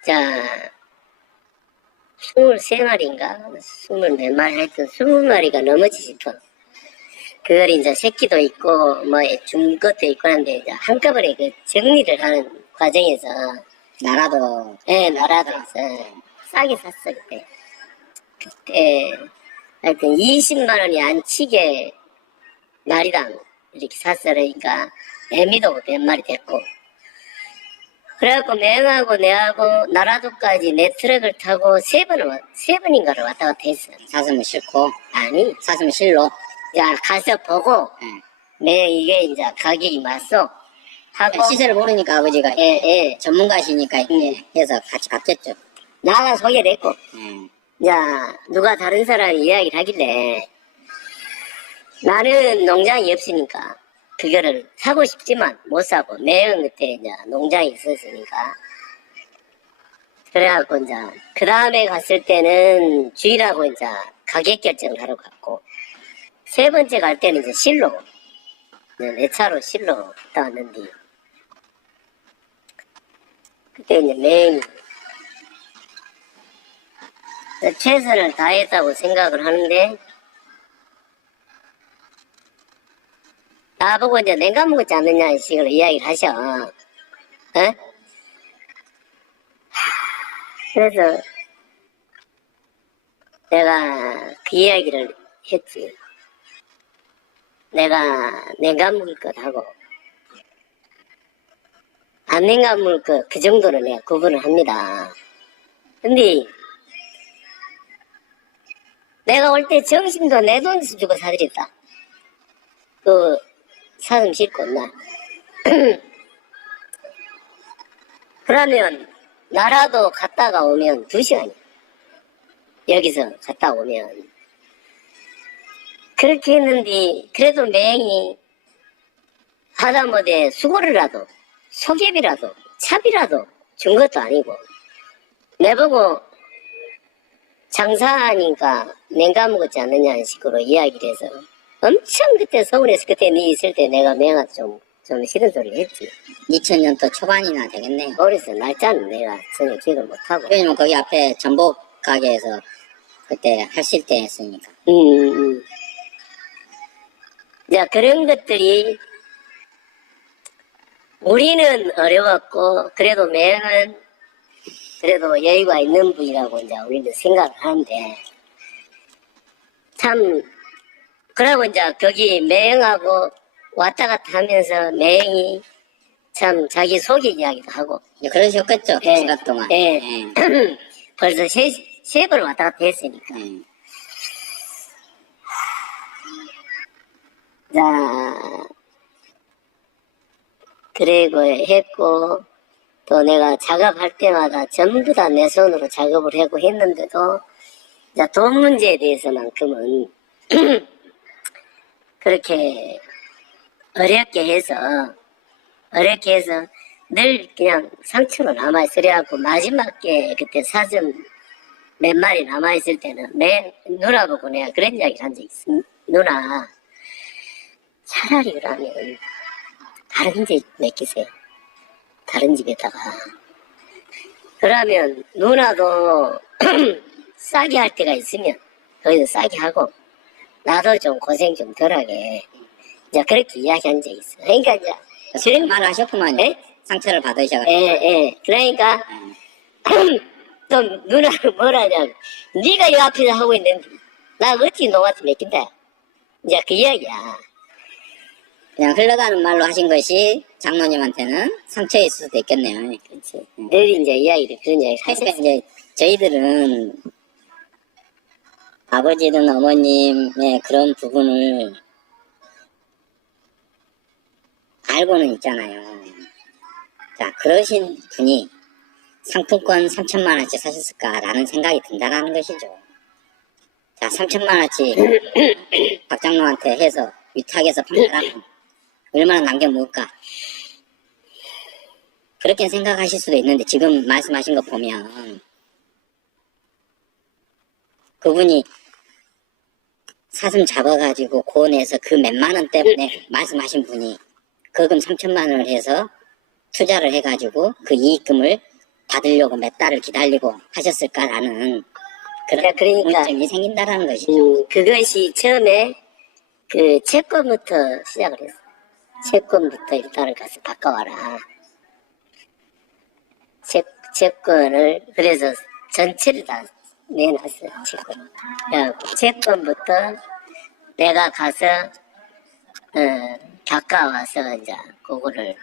자 23마리인가 20몇 마리 하여튼 20마리가 넘었지 싶어. 그걸 이제 새끼도 있고 뭐 준 것도 있고 하는데 이제 한꺼번에 그 정리를 하는 과정에서 나라도 나라도에서 싸게 샀어 그때 하여튼 20만 원이 안 치게 마리당 이렇게 샀으니까 애미도 몇 마리 됐고 그래갖고 맹하고 내하고 나라도까지 내 트럭을 타고 세 번인가를 왔다 갔다 했어. 사슴을 싣고 아니 사슴을 실로 자 가서 보고 내 이게 이제 가격이 맞소 하고 시세를 모르니까 아버지가 전문가시니까 해서 같이 갔겠죠. 나가 소개를 했고 자 누가 다른 사람이 이야기를 하길래 나는 농장이 없으니까 그거를 사고 싶지만 못 사고 매형 그때 이제 농장이 있었으니까 그래갖고 이제 그 다음에 갔을 때는 주일하고 이제 가격 결정을 하러 갔고 세 번째 갈 때는 이제 실로 내 차로 실로 갔다 왔는데 그때 이제 매형이 최선을 다했다고 생각을 하는데 나보고 이제 냉감 먹었지 않느냐 식으로 이야기를 하셔. 그래서 내가 그 이야기를 했지. 내가 냉감 먹을 것 하고 안 냉감 먹을 것 그 정도는 내가 구분을 합니다. 근데 내가 올 때 정심도 내 돈 주고 사드렸다. 그 사슴 싣고 나 그러면 나라도 갔다가 오면 2시간이야. 여기서 갔다 오면. 그렇게 했는데 그래도 매행이 하다못해 수고를라도 소개비라도 차비라도 준 것도 아니고 내보고 장사하니까 냉가 먹었지 않느냐는 식으로 이야기를 해서 엄청 그때 서울에서 그때 네 있을 때 내가 매행한테 좀 싫은 소리를 했지. 2000년도 초반이나 되겠네요. 그래서 날짜는 내가 전혀 기억을 못하고. 왜냐면 거기 앞에 전복 가게에서 그때 하실 때 했으니까. 자, 그런 것들이 우리는 어려웠고 그래도 매행은 그래도 여유가 있는 분이라고 이제 우리는 생각을 하는데 참 그러고 이제 거기 매행하고 왔다 갔다 하면서 매행이 참 자기 속의 이야기도 하고 그러셨겠죠. 예, 2시간 동안. 예. 예. 벌써 세 번 왔다 갔다 했으니까. 예. 자, 그리고 했고, 또 내가 작업할 때마다 전부 다 내 손으로 작업을 하고 했는데도, 자, 돈 문제에 대해서만큼은 그렇게 어렵게 해서 늘 그냥 상처로 남아있으려고 마지막에 그때 사슴 몇 마리 남아있을 때는 맨 누나 보고 내가 그런 이야기를 한 적이 있어. 누나, 차라리 그러면 다른 집 맡기세요. 다른 집에다가. 그러면 누나도 싸게 할 때가 있으면 거기서 싸게 하고 나도 좀 고생 좀 덜하게 이제 그렇게 이야기한 적이 있어. 그러니까 이제 그런 말을 하셨구만요. 예? 상처를 받으셔가지고. 예. 그러니까 또 누나를 뭐라냐. 네가 이 앞에서 하고 있는데 나 어찌 너한테 맡긴다. 이제 그 이야기야. 그냥 흘러가는 말로 하신 것이 장모님한테는 상처일 수도 있겠네요. 그렇지. 늘 이제 이야기를 그런 이야기를 그러니까 하셨어. 이제 저희들은 아버지든 어머님의 그런 부분을 알고는 있잖아요. 자, 그러신 분이 상품권 3천만 원치 사셨을까라는 생각이 든다라는 것이죠. 자, 3천만 원치 박장로한테 해서 위탁해서 판매하면 얼마나 남겨 먹을까? 그렇게 생각하실 수도 있는데 지금 말씀하신 거 보면 그분이 사슴 잡아가지고 고온에서 그 몇만 원 때문에 말씀하신 분이 거금 3천만 원을 해서 투자를 해가지고 그 이익금을 받으려고 몇 달을 기다리고 하셨을까라는 그런 그러니까 궁금증이 생긴다라는 것이죠. 그것이 처음에 그 채권부터 시작을 했어. 채권부터 일단은 가서 바꿔와라. 채권을 그래서 전체를 다 내놨어요. 채권. 채권부터 내가 가서 바꿔와서 이제 그거를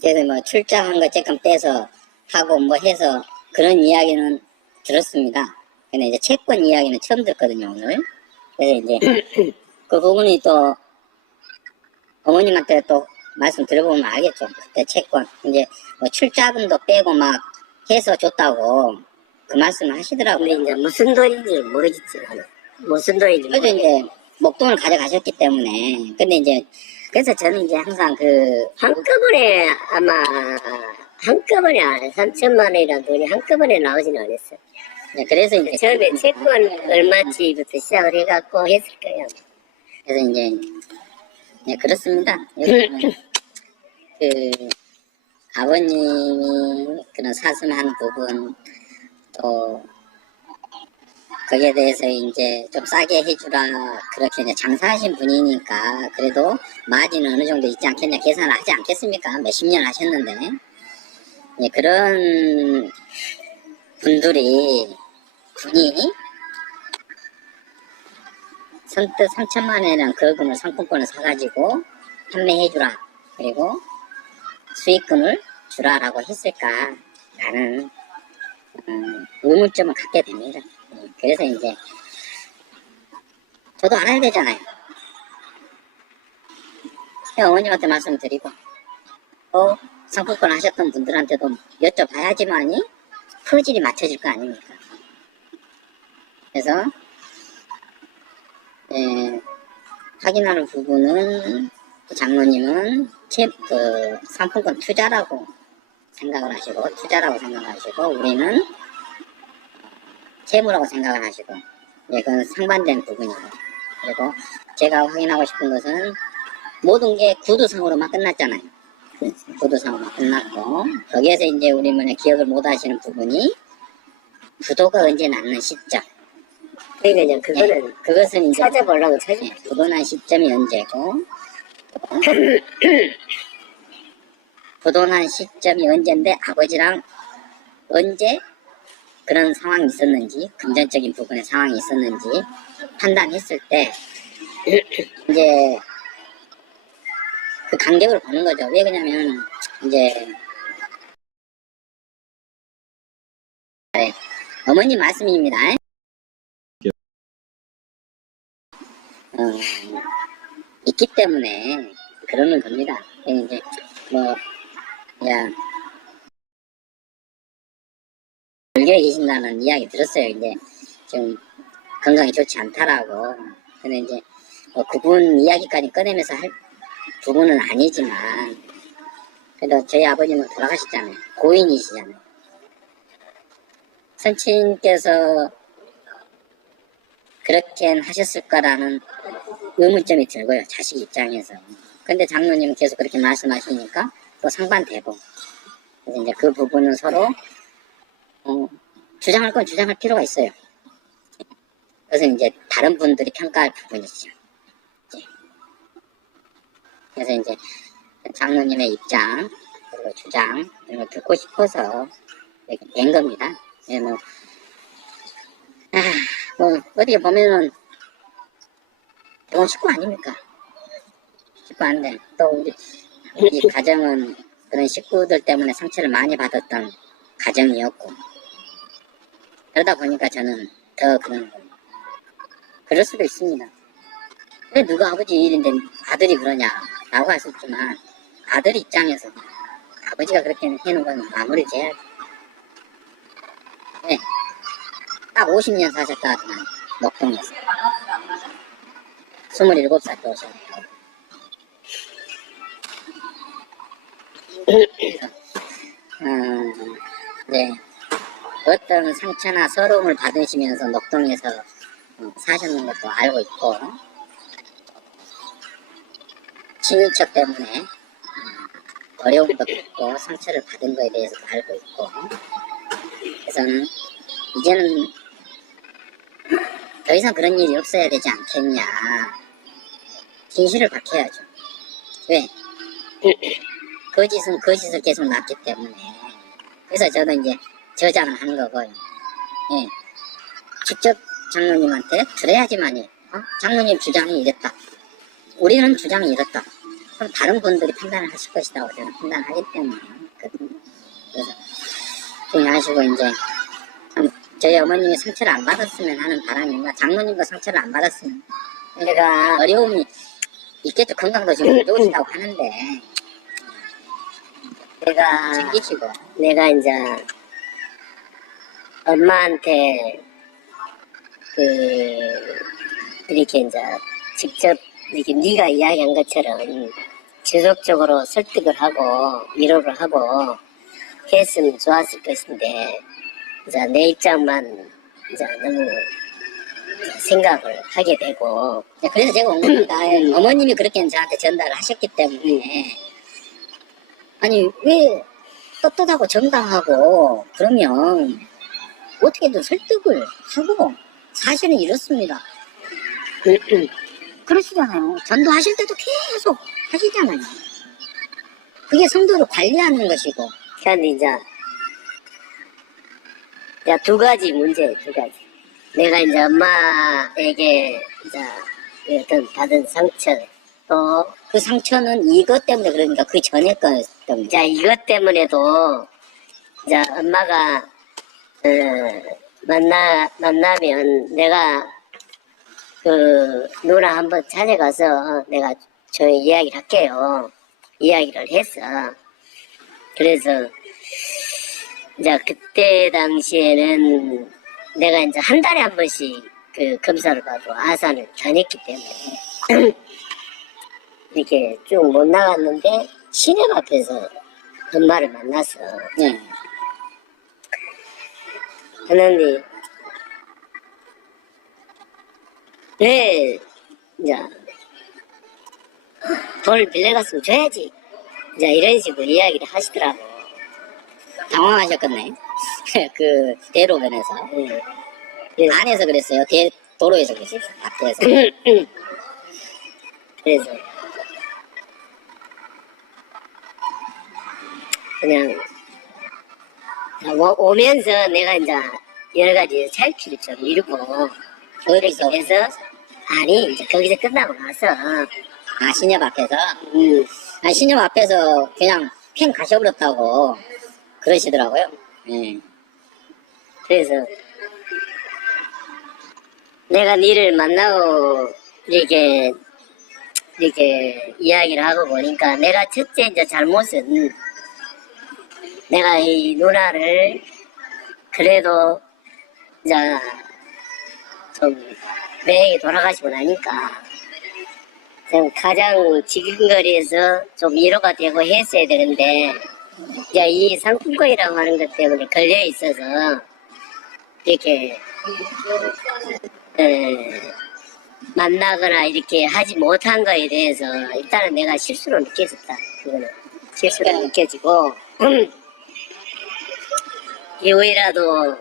그래서 뭐 출장한 거 조금 떼서 하고 뭐 해서 그런 이야기는 들었습니다. 근데 이제 채권 이야기는 처음 듣거든요, 오늘. 그래서 이제 그 부분이 또 어머님한테 또 말씀 들어보면 알겠죠. 그때 채권 이제 뭐 출자금도 빼고 막 해서 줬다고 그 말씀을 하시더라고요. 근데 이제 무슨 돈인지 모르겠지 나는. 무슨 돈인지 그래도 이제 목돈을 가져가셨기 때문에 근데 이제 그래서 저는 이제 항상 그 한꺼번에 아마 한꺼번에 3천만 원이라는 돈이 한꺼번에 나오지는 않았어. 네, 그래서 이제 처음에 채권 얼마치부터 시작을 해갖고 했을 거예요. 그래서 이제 네, 그렇습니다. 그 아버님이 그런 사슴한 부분 또 거기에 대해서 이제 좀 싸게 해주라 그렇게 이제 장사하신 분이니까 그래도 마진은 어느 정도 있지 않겠냐 계산을 하지 않겠습니까? 몇십 년 하셨는데 예, 그런 분이 선뜻 3천만 원이라는 거금을 상품권을 사가지고 판매해주라 그리고 수익금을 주라라고 했을까라는 의문점을 갖게 됩니다. 그래서 이제 저도 알아야 되잖아요. 어머님한테 말씀드리고 또 상품권 하셨던 분들한테도 여쭤봐야지만이 퍼즐이 맞춰질 거 아닙니까? 그래서 확인하는 부분은 장로님은 상품권 투자라고 생각을 하시고 우리는 채무라고 생각을 하시고 그건 상반된 부분이고 그리고 제가 확인하고 싶은 것은 모든 게 구두상으로만 끝났잖아요. 구두상으로만 끝났고 거기에서 이제 우리 기억을 못 하시는 부분이 부도가 언제 났는 시점. 그러니까 그거는 그것은 이제 찾아보려고 부도 난 시점이 언제고 부도 난 시점이 언제인데 아버지랑 언제 그런 상황이 있었는지 금전적인 부분의 상황이 있었는지 판단했을 때 이제 그 간격을 보는 거죠. 왜 그러냐면 이제 어머니 말씀입니다. 있기 때문에 그러는 겁니다. 이제 불교에 계신다는 이야기 들었어요. 이제 좀 건강이 좋지 않다라고. 근데 이제 그분 이야기까지 꺼내면서 할 부분은 아니지만 그래도 저희 아버님은 돌아가셨잖아요. 고인이시잖아요. 선친께서 그렇게 하셨을까라는 의문점이 들고요. 자식 입장에서. 근데 장로님은 계속 그렇게 말씀하시니까 또 상반되고. 그래서 이제 그 부분은 서로 주장할 건 주장할 필요가 있어요. 그래서 이제 다른 분들이 평가할 부분이죠. 그래서 이제 장로님의 입장 그리고 주장 이런 거 듣고 싶어서 이렇게 된 겁니다. 어떻게 보면은 이건 식구 아닙니까? 식구 아닌데 또 우리 가정은 그런 식구들 때문에 상처를 많이 받았던 가정이었고 그러다 보니까 저는 더 그런 거예요. 그럴 수도 있습니다. 왜 누가 아버지 일인데 아들이 그러냐 라고 할 수 있지만 아들 입장에서 아버지가 그렇게 해놓은 건 마무리 지어야지. 네. 딱 50년 사셨다 하더만 녹동에서 27살 때 오셨고 네. 어떤 상처나 서러움을 받으시면서 녹동에서 사셨는 것도 알고 있고 친인척 때문에 어려움도 겪고 상처를 받은 거에 대해서도 알고 있고 그래서는 이제는 더 이상 그런 일이 없어야 되지 않겠냐. 진실을 밝혀야죠. 왜? 거짓은 거짓을 계속 낳기 때문에. 그래서 저도 이제 저장을 하는 거고요. 예. 직접 장로님한테 그래야지만이 장로님 주장이 이랬다. 우리는 주장이 이렇다. 그럼 다른 분들이 판단을 하실 것이라고 저는 판단하기 때문에. 그래서 중요하시고 이제 저희 어머님이 상처를 안 받았으면 하는 바람입니다. 장로님도 상처를 안 받았으면. 내가 어려움이 있겠죠. 건강도 지금 좋으시다고 하는데 내가 챙기시고 내가 이제 엄마한테 이렇게 이제 직접 이렇게 네가 이야기한 것처럼 지속적으로 설득을 하고 위로를 하고 했으면 좋았을 것인데 이제 내 입장만 이제 너무 생각을 하게 되고 그래서 제가 온 겁니다. 어머님이 그렇게 저한테 전달을 하셨기 때문에 아니 왜 떳떳하고 정당하고 그러면 어떻게든 설득을 하고 사실은 이렇습니다. 그러시잖아요. 전도하실 때도 계속 하시잖아요. 그게 성도를 관리하는 것이고. 근데 이제 두 가지 문제, 두 가지. 내가 이제 엄마에게 이제 어떤 받은 상처, 또 그 상처는 이것 때문에 그러니까 그 전에 거였던. 자, 이것 때문에도 이제 엄마가 만나면 내가 그 누나 한번 찾아가서 내가 저 이야기를 할게요. 이야기를 했어. 그래서 이제 그때 당시에는 내가 이제 한 달에 한 번씩 그 검사를 받고 아산을 다녔기 때문에 이렇게 쭉 못 나갔는데 시내 앞에서 엄마를 만나서 네. 하나님 왜 이제 돈을 빌려갔으면 줘야지 이제 이런 식으로 이야기를 하시더라고. 당황하셨겠네. 그 대로변에서. 예. 안에서 그랬어요. 도로에서 그랬어요. 앞에서. 그래서 그냥 오면서 내가 이제 여러 가지 살피를 좀 이루고 어디서? 그래서 아니 이제 거기서 끝나고 나서 아, 신협 앞에서? 아, 신협 앞에서 그냥 팽 가셔버렸다고 그러시더라고요. 예. 그래서 내가 니를 만나고 이렇게 이야기를 하고 보니까 내가 첫째 이제 잘못은 내가 이 누나를 그래도 이제 좀 매형이 돌아가시고 나니까 좀 가장 지근거리에서 좀 위로가 되고 했어야 되는데 이제 이 상품권이라고 하는 것 때문에 걸려 있어서 이렇게 만나거나 이렇게 하지 못한 거에 대해서 일단은 내가 실수로 느껴졌다. 그거는 실수로 느껴지고 이후에라도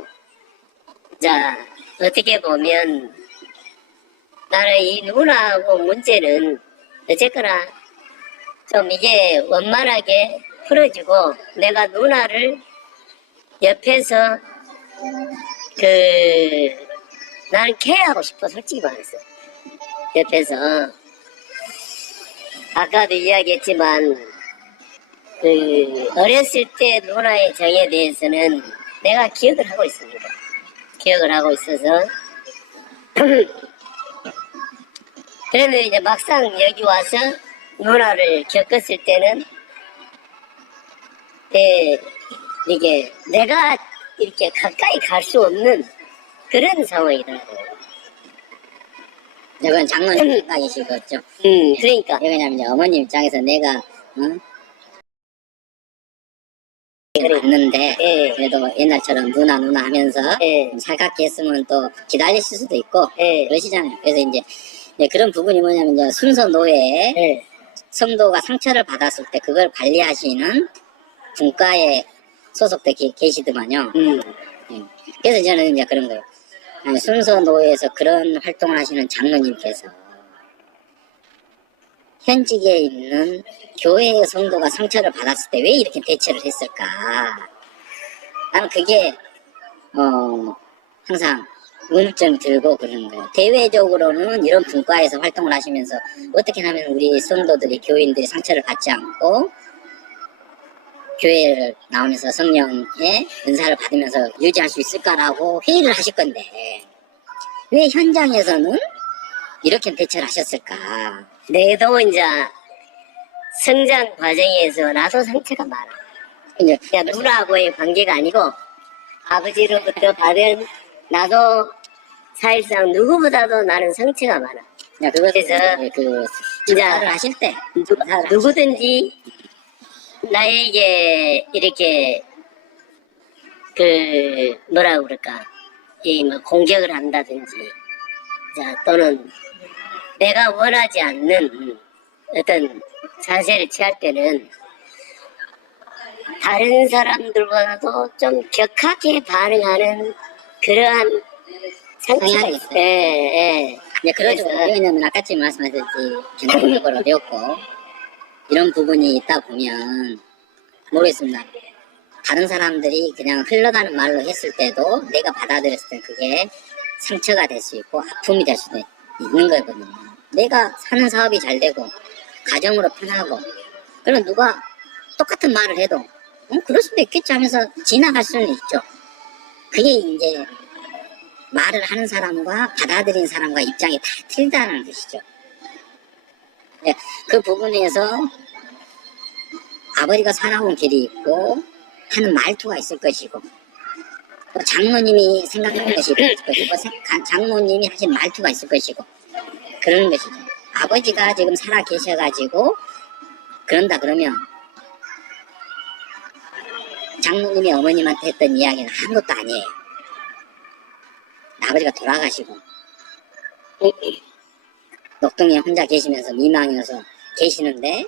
자 어떻게 보면 나는 이 누나하고 문제는 어쨌거나 좀 이게 원만하게 풀어지고 내가 누나를 옆에서 나는 케어하고 싶어 솔직히 말해서 옆에서 아까도 이야기했지만 어렸을 때 누나의 정에 대해서는 내가 기억을 하고 있습니다. 기억을 하고 있어서 그러면 이제 막상 여기 와서 누나를 겪었을 때는 이게 내가 이렇게 가까이 갈 수 없는 그런 상황이더라고요. 이건 장모님 생각이시겠죠. 그러니까 왜냐면 이제 어머님 입장에서 내가 봤는데 예. 그래도 옛날처럼 누나 하면서 예. 살갑게 했으면 또 기다리실 수도 있고 예. 그러시잖아요. 그래서 이제 그런 부분이 뭐냐면 이제 순서 노예에 예. 성도가 상처를 받았을 때 그걸 관리하시는 분과에 소속돼 계시더만요. 예. 그래서 저는 이제 그런 거예요. 아니, 순서 노예에서 그런 활동을 하시는 장로님께서 현직에 있는 교회의 성도가 상처를 받았을 때 왜 이렇게 대처를 했을까? 나는 그게 항상 의문점이 들고 그러는 거예요. 대외적으로는 이런 분과에서 활동을 하시면서 어떻게 하면 우리 성도들이 교인들이 상처를 받지 않고 교회를 나오면서 성령의 은사를 받으면서 유지할 수 있을까라고 회의를 하실 건데 왜 현장에서는 이렇게 대처를 하셨을까? 내도 이제 성장 과정에서 나도 상처가 많아. 이제 그냥 누나하고의 관계가 아니고 아버지로부터 받은 나도 사실상 누구보다도 나는 상처가 많아. 그것에서 이제 사를 하실 때 누구든지 나에게 이렇게 뭐라고 그럴까 뭐 공격을 한다든지 자 또는 내가 원하지 않는 어떤 자세를 취할 때는 다른 사람들보다도 좀 격하게 반응하는 그러한 상처가 성향이 있어요. 예. 그러죠. 왜냐면 아까쯤 말씀하셨듯이 견성적으로 배웠고 이런 부분이 있다 보면 모르겠습니다. 다른 사람들이 그냥 흘러가는 말로 했을 때도 내가 받아들였을 때 그게 상처가 될 수 있고 아픔이 될 수도 있는 거거든요. 내가 사는 사업이 잘 되고 가정으로 편하고 그럼 누가 똑같은 말을 해도 그럴 수도 있겠지 하면서 지나갈 수는 있죠. 그게 이제 말을 하는 사람과 받아들인 사람과 입장이 다 틀리다는 뜻이죠. 그 부분에서 아버지가 살아온 길이 있고 하는 말투가 있을 것이고 또 장모님이 생각하는 것이 있을 것이고 장모님이 하신 말투가 있을 것이고 그러는 것이죠. 아버지가 지금 살아 계셔가지고 그런다 그러면 장모님이 어머님한테 했던 이야기는 아무것도 아니에요. 아버지가 돌아가시고 녹동에 혼자 계시면서 미망이어서 계시는데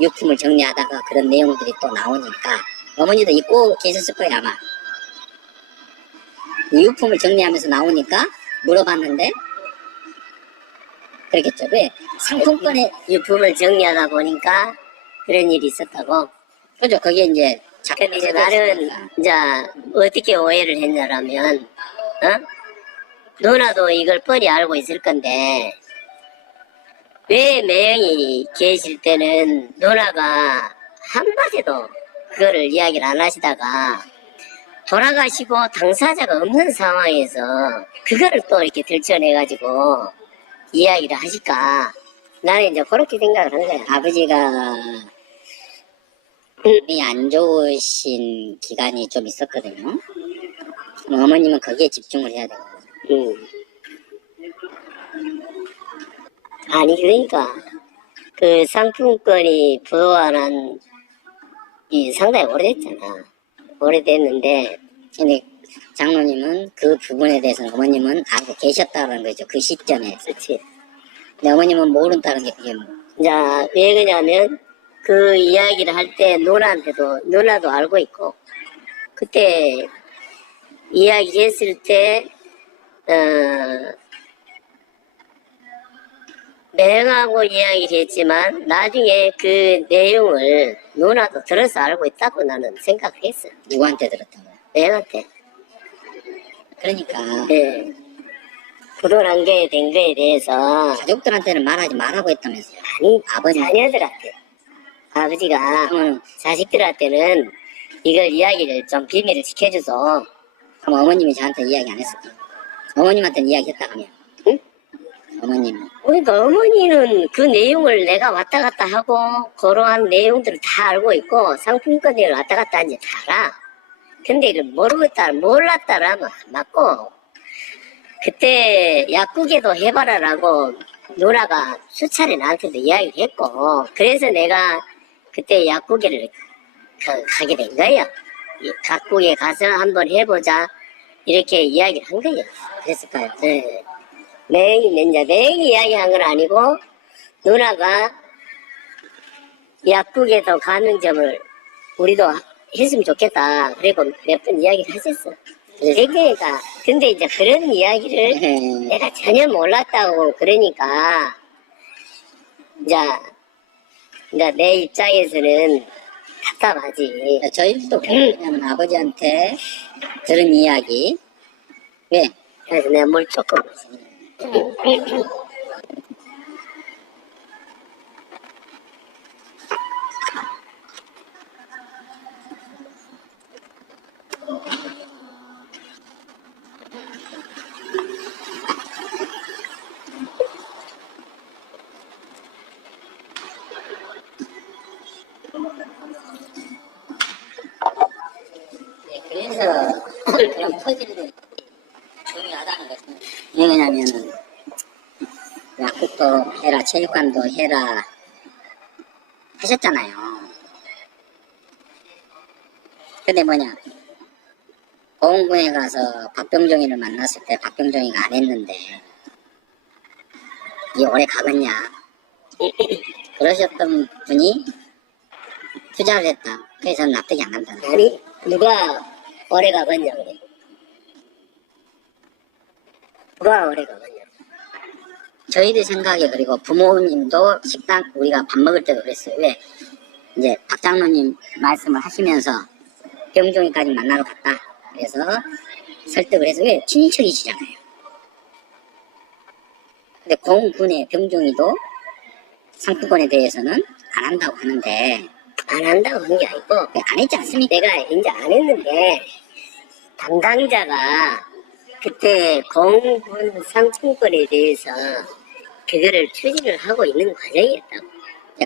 유품을 정리하다가 그런 내용들이 또 나오니까 어머니도 잊고 계셨을 거예요 아마. 유품을 정리하면서 나오니까 물어봤는데 그러겠죠. 왜? 상품권에 유품을 정리하다 보니까 그런 일이 있었다고. 그죠. 거기에 이제 근데 이제 나는 이제 어떻게 오해를 했냐라면 누나도 이걸 뻔히 알고 있을 건데 왜 매형이 계실 때는 누나가 한마디도 그거를 이야기를 안 하시다가 돌아가시고 당사자가 없는 상황에서 그거를 또 이렇게 들춰내가지고 이야기를 하실까. 나는 이제 그렇게 생각을 한 거야. 아버지가 몸이 안 좋으신 기간이 좀 있었거든요. 어머님은 거기에 집중을 해야 되거든요. 아니 그러니까 그 상품권이 부도한 이 상당히 오래됐잖아. 오래됐는데 근데 장모님은 그 부분에 대해서는 어머님은 알고 계셨다는 거죠. 그 시점에. 그렇지. 근데 어머님은 모른다는 게 그게 뭐. 자, 왜 그러냐면 그 이야기를 할 때 누나도 알고 있고 그때 이야기했을 때 매형하고 이야기를 했지만 나중에 그 내용을 누나도 들어서 알고 있다고 나는 생각했어. 누구한테 들었다고요? 매형한테. 그러니까 네. 불온한 게 된 거에 대해서 가족들한테는 말하지 말라고 했다면서요. 아니 아버지 자녀들한테 아버지가 자식들한테는 이걸 이야기를 좀 비밀을 지켜줘서 그럼 어머님이 저한테 이야기 안 했을까요? 어머님한테는 이야기했다 하면 응? 어머님은 그러니까 어머니는 그 내용을 내가 왔다 갔다 하고 그러한 내용들을 다 알고 있고 상품권을 왔다 갔다 한지 다 알아. 근데 이걸 몰랐다라면 안 맞고 그때 약국에도 해봐라라고 누나가 수차례 나한테도 이야기를 했고 그래서 내가 그때 약국에를 가게 된 거예요. 약국에 가서 한번 해보자 이렇게 이야기를 한 거예요. 그랬을까요? 네. 매형이 이야기한 건 아니고 누나가 약국에서 가맹점을 우리도 했으면 좋겠다. 그리고 몇 번 이야기를 하셨어. 그러니까 근데 이제 그런 이야기를 내가 전혀 몰랐다고 그러니까 이제 내 입장에서는 답답하지. 저희도 그냥 아버지한테 들은 이야기 왜? 그래서 내가 뭘 조금 그래서 그런 퍼즐이 중요하다는 거죠. 왜 그러냐면 약국도 해라 체육관도 해라 하셨잖아요. 근데 뭐냐 보험군에 가서 박병종이를 만났을 때 박병종이가 안 했는데 이 오래 가겠냐 그러셨던 분이 투자를 했다. 그래서 저는 납득이 안 간다. 아니 누가 오래 가봤냐 그래. 누가 오래 가봤냐. 저희들 생각에 그리고 부모님도 식당 우리가 밥 먹을 때도 그랬어요. 왜 이제 박 장로님 말씀을 하시면서 병종이까지 만나러 갔다. 그래서 설득을 해서 왜 친인척이시잖아요. 근데 공군의 병종이도 상품권에 대해서는 안 한다고 하는데 안 한다고 한 게 아니고 안 했지 않습니까? 내가 이제 안 했는데 담당자가 그때 공군 상품권에 대해서 그거를 추진을 하고 있는 과정이었다고.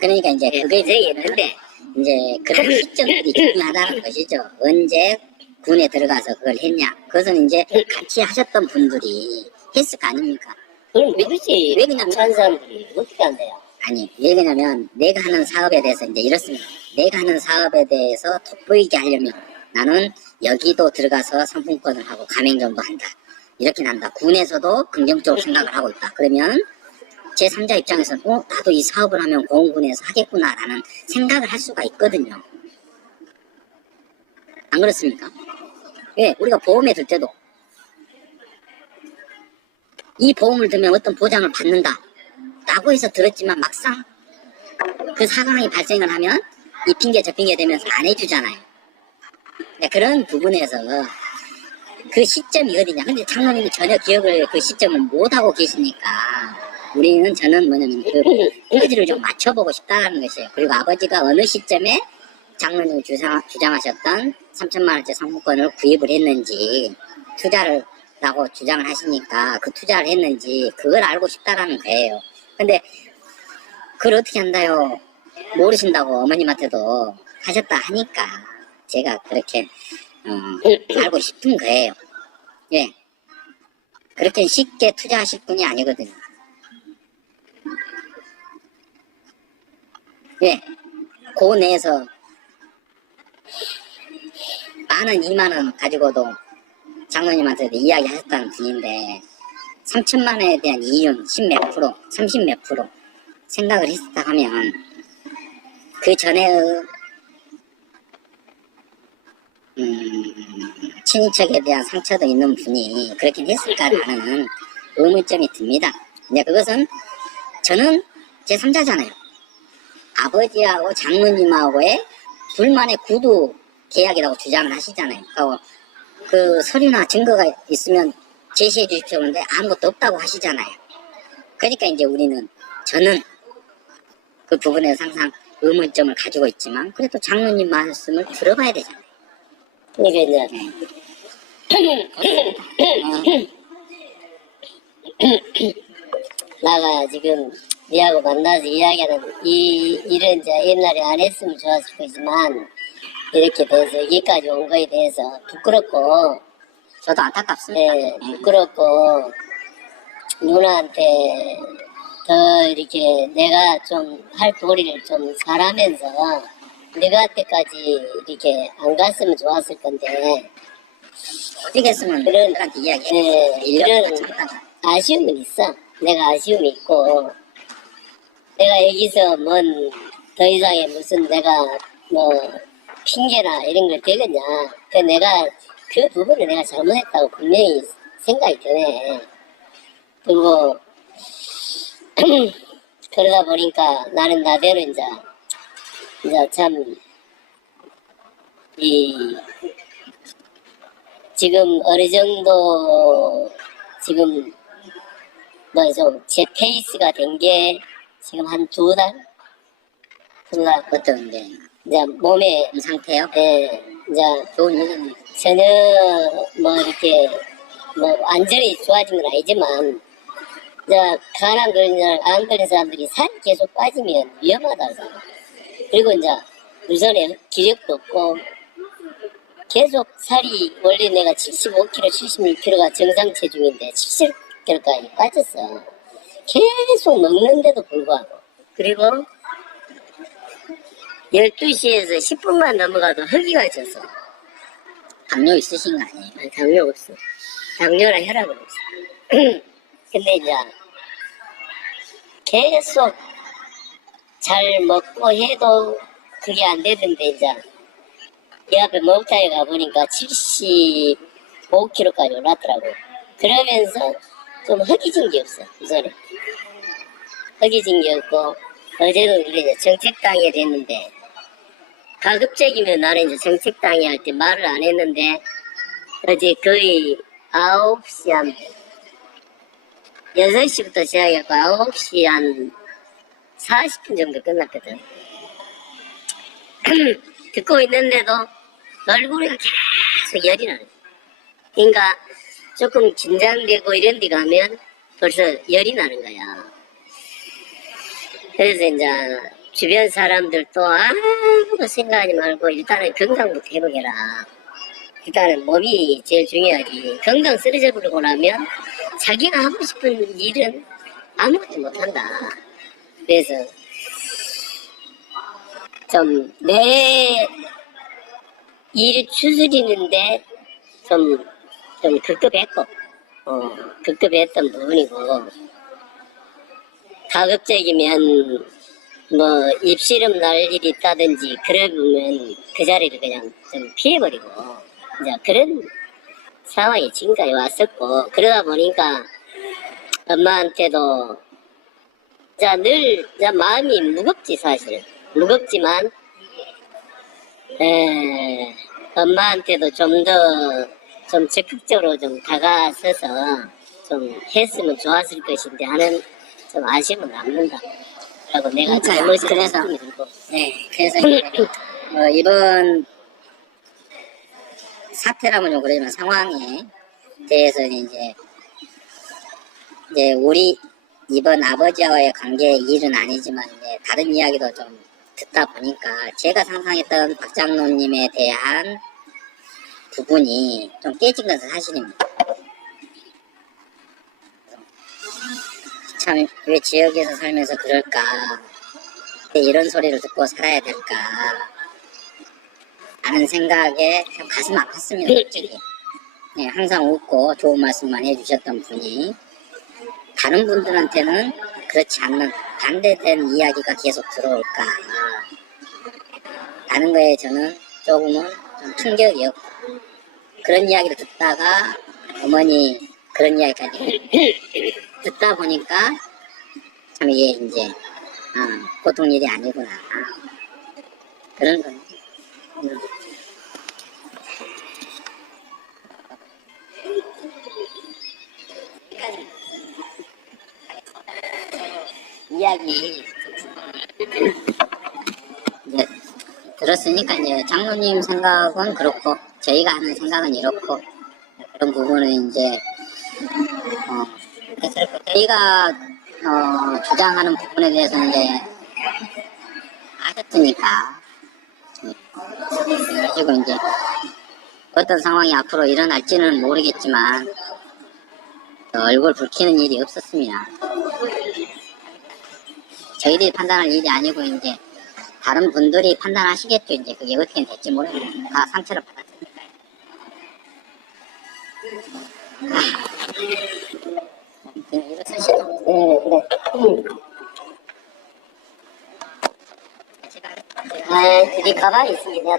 그러니까 이제 그게 과정이었는데 이제 그런 시점들이 중요하다는 것이죠. 언제 군에 들어가서 그걸 했냐. 그것은 이제 같이 하셨던 분들이 했을 거 아닙니까? 그럼 누구지? 왜 그냥 한 사람들이 어떻게 한대요? 아니, 왜 그러냐면 내가 하는 사업에 대해서 이제 이렇습니다. 내가 하는 사업에 대해서 돋보이게 하려면 나는 여기도 들어가서 상품권을 하고 가맹점도 한다. 이렇게 한다. 군에서도 긍정적으로 생각을 하고 있다. 그러면 제3자 입장에서는 나도 이 사업을 하면 공군에서 하겠구나라는 생각을 할 수가 있거든요. 안 그렇습니까? 왜? 우리가 보험에 들 때도 이 보험을 들면 어떤 보장을 받는다 라고 해서 들었지만 막상 그 상황이 발생을 하면 이 핑계 저 핑계 대면서 안 해주잖아요. 그러니까 그런 부분에서 그 시점이 어디냐. 근데 장로님이 전혀 기억을 그 시점을 못하고 계시니까 저는 뭐냐면 그 포즈를 좀 맞춰보고 싶다는 것이에요. 그리고 아버지가 어느 시점에 장로님이 주장하셨던 3천만 원짜리 상품권을 구입을 했는지 투자를 라고 주장을 하시니까 그 투자를 했는지 그걸 알고 싶다라는 거예요. 근데 그걸 어떻게 한다요? 모르신다고 어머님한테도 하셨다 하니까 제가 그렇게 알고 싶은 거예요. 예. 그렇게 쉽게 투자하실 분이 아니거든요. 예. 그 내에서 10,000원, 20,000원 가지고도 장로님한테도 이야기하셨다는 분인데 3천만 원에 대한 이윤 10몇 프로, 30 몇 프로 생각을 했다 하면 그 전에의 친인척에 대한 상처도 있는 분이 그렇게 했을까라는 의문점이 듭니다. 근데 그것은 저는 제3자잖아요. 아버지하고 장로님하고의 불만의 구두 계약이라고 주장을 하시잖아요. 그 서류나 증거가 있으면 제시해 주십시오. 그런데 아무것도 없다고 하시잖아요. 그러니까 이제 저는 그 부분에서 항상 의문점을 가지고 있지만 그래도 장로님 말씀을 들어봐야 되잖아요. 그러니까 이제 나가 지금 니하고 만나서 이야기하는 이 일은 이제 옛날에 안 했으면 좋았을 거지만 이렇게 돼서 여기까지 온 거에 대해서 부끄럽고 저도 안타깝습니다. 네, 부끄럽고 누나한테 더 이렇게 내가 좀 할 도리를 좀 잘하면서 너한테까지 이렇게 안 갔으면 좋았을 건데 어떻게 했으면 그런 그한테 이야기해. 이런 아쉬움은 있어. 내가 아쉬움이 있고 내가 여기서 뭔 더 이상의 무슨 내가 뭐 핑계나 이런 걸 대겠냐. 그 부분을 내가 잘못했다고 분명히 생각이 드네. 그리고 그러다 보니까 나는 나대로 이제 참 지금 어느 정도 지금 뭐 좀 제 페이스가 된 게 지금 한 2달? 어떤 게 이제 몸에 상태요? 예, 이제 좋은 일은 전혀 뭐 이렇게 뭐 완전히 좋아진 건 아니지만 이제 간암 걸린 암 걸린 사람들이 살이 계속 빠지면 위험하다고 생각해요. 그리고 이제 우선에 기력도 없고 계속 살이 원래 내가 75kg, 76kg가 정상 체중인데 70kg까지 빠졌어. 계속 먹는데도 불구하고. 그리고 12시에서 10분만 넘어가도 허기가 졌어. 당뇨 있으신 거 아니에요? 아니, 당뇨 없어. 당뇨랑 혈압은 없어. 근데 이제 계속 잘 먹고 해도 그게 안 되던데 이제 이 앞에 목욕탕에 가보니까 75kg까지 올랐더라고. 그러면서 좀 허기진 게 없어, 우선에. 허기진 게 없고, 어제도 그래, 정책당에 됐는데, 가급적이면 나는 이제 정책당에 할 때 말을 안 했는데, 어제 거의 9시 6시부터 시작해서 9시 한 40분 정도 끝났거든. 듣고 있는데도 얼굴이 계속 열이 나는 거야. 그러니까 조금 긴장되고 이런 데 가면 벌써 열이 나는 거야. 그래서 이제 주변 사람들도 세부가 생각하지 말고 일단은 건강부터 회복해라. 일단은 몸이 제일 중요하지. 건강 쓰러져 버리고 나면 자기가 하고 싶은 일은 아무것도 못한다. 그래서 좀 내 일 추스리는데 좀 급급했고, 급급했던 부분이고, 가급적이면 뭐 입시름 날 일이 있다든지 그러면 그 자리를 그냥 좀 피해버리고 이제 그런 상황이 지금까지 왔었고, 그러다 보니까 엄마한테도 늘 마음이 무겁지. 사실 무겁지만 엄마한테도 좀 더 좀 적극적으로 좀 다가서서 좀 했으면 좋았을 것인데 하는 좀 아쉬움은 남는다 라고 내가 잘못이 그래서 들고. 네, 그래서 이제 이번 사태라면 좀 그러지만 상황에 대해서는 이제 우리 이번 아버지와의 관계의 일은 아니지만 이제 다른 이야기도 좀 듣다 보니까 제가 상상했던 박장로님에 대한 부분이 좀 깨진 것은 사실입니다. 참 왜 지역에서 살면서 그럴까? 왜 이런 소리를 듣고 살아야 될까? 하는 생각에 참 가슴 아팠습니다. 솔직히. 네, 항상 웃고 좋은 말씀만 해주셨던 분이 다른 분들한테는 그렇지 않는 반대된 이야기가 계속 들어올까 하는 거에 저는 조금은 좀 충격이었고, 그런 이야기를 듣다가 어머니 그런 이야기까지 듣다 보니까 참 이게 이제 보통 일이 아니구나 그런 거. 이야기 이제 들었으니까 이제 장로님 생각은 그렇고 저희가 하는 생각은 이렇고 그런 부분은 이제 저희가 주장하는 부분에 대해서는 이제 아셨으니까 그리고 이제 어떤 상황이 앞으로 일어날지는 모르겠지만 얼굴 붉히는 일이 없었습니다. 저희들이 판단할 일이 아니고 이제 다른 분들이 판단하시겠죠. 이제 그게 어떻게 될지 모르겠는데 다 상처를 받았으니까. 이거 쓰시죠. 네. 네 가방이 있습니다.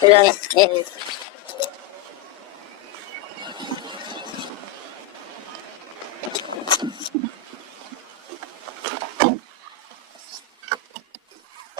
그래 하십시오. 그래. 예.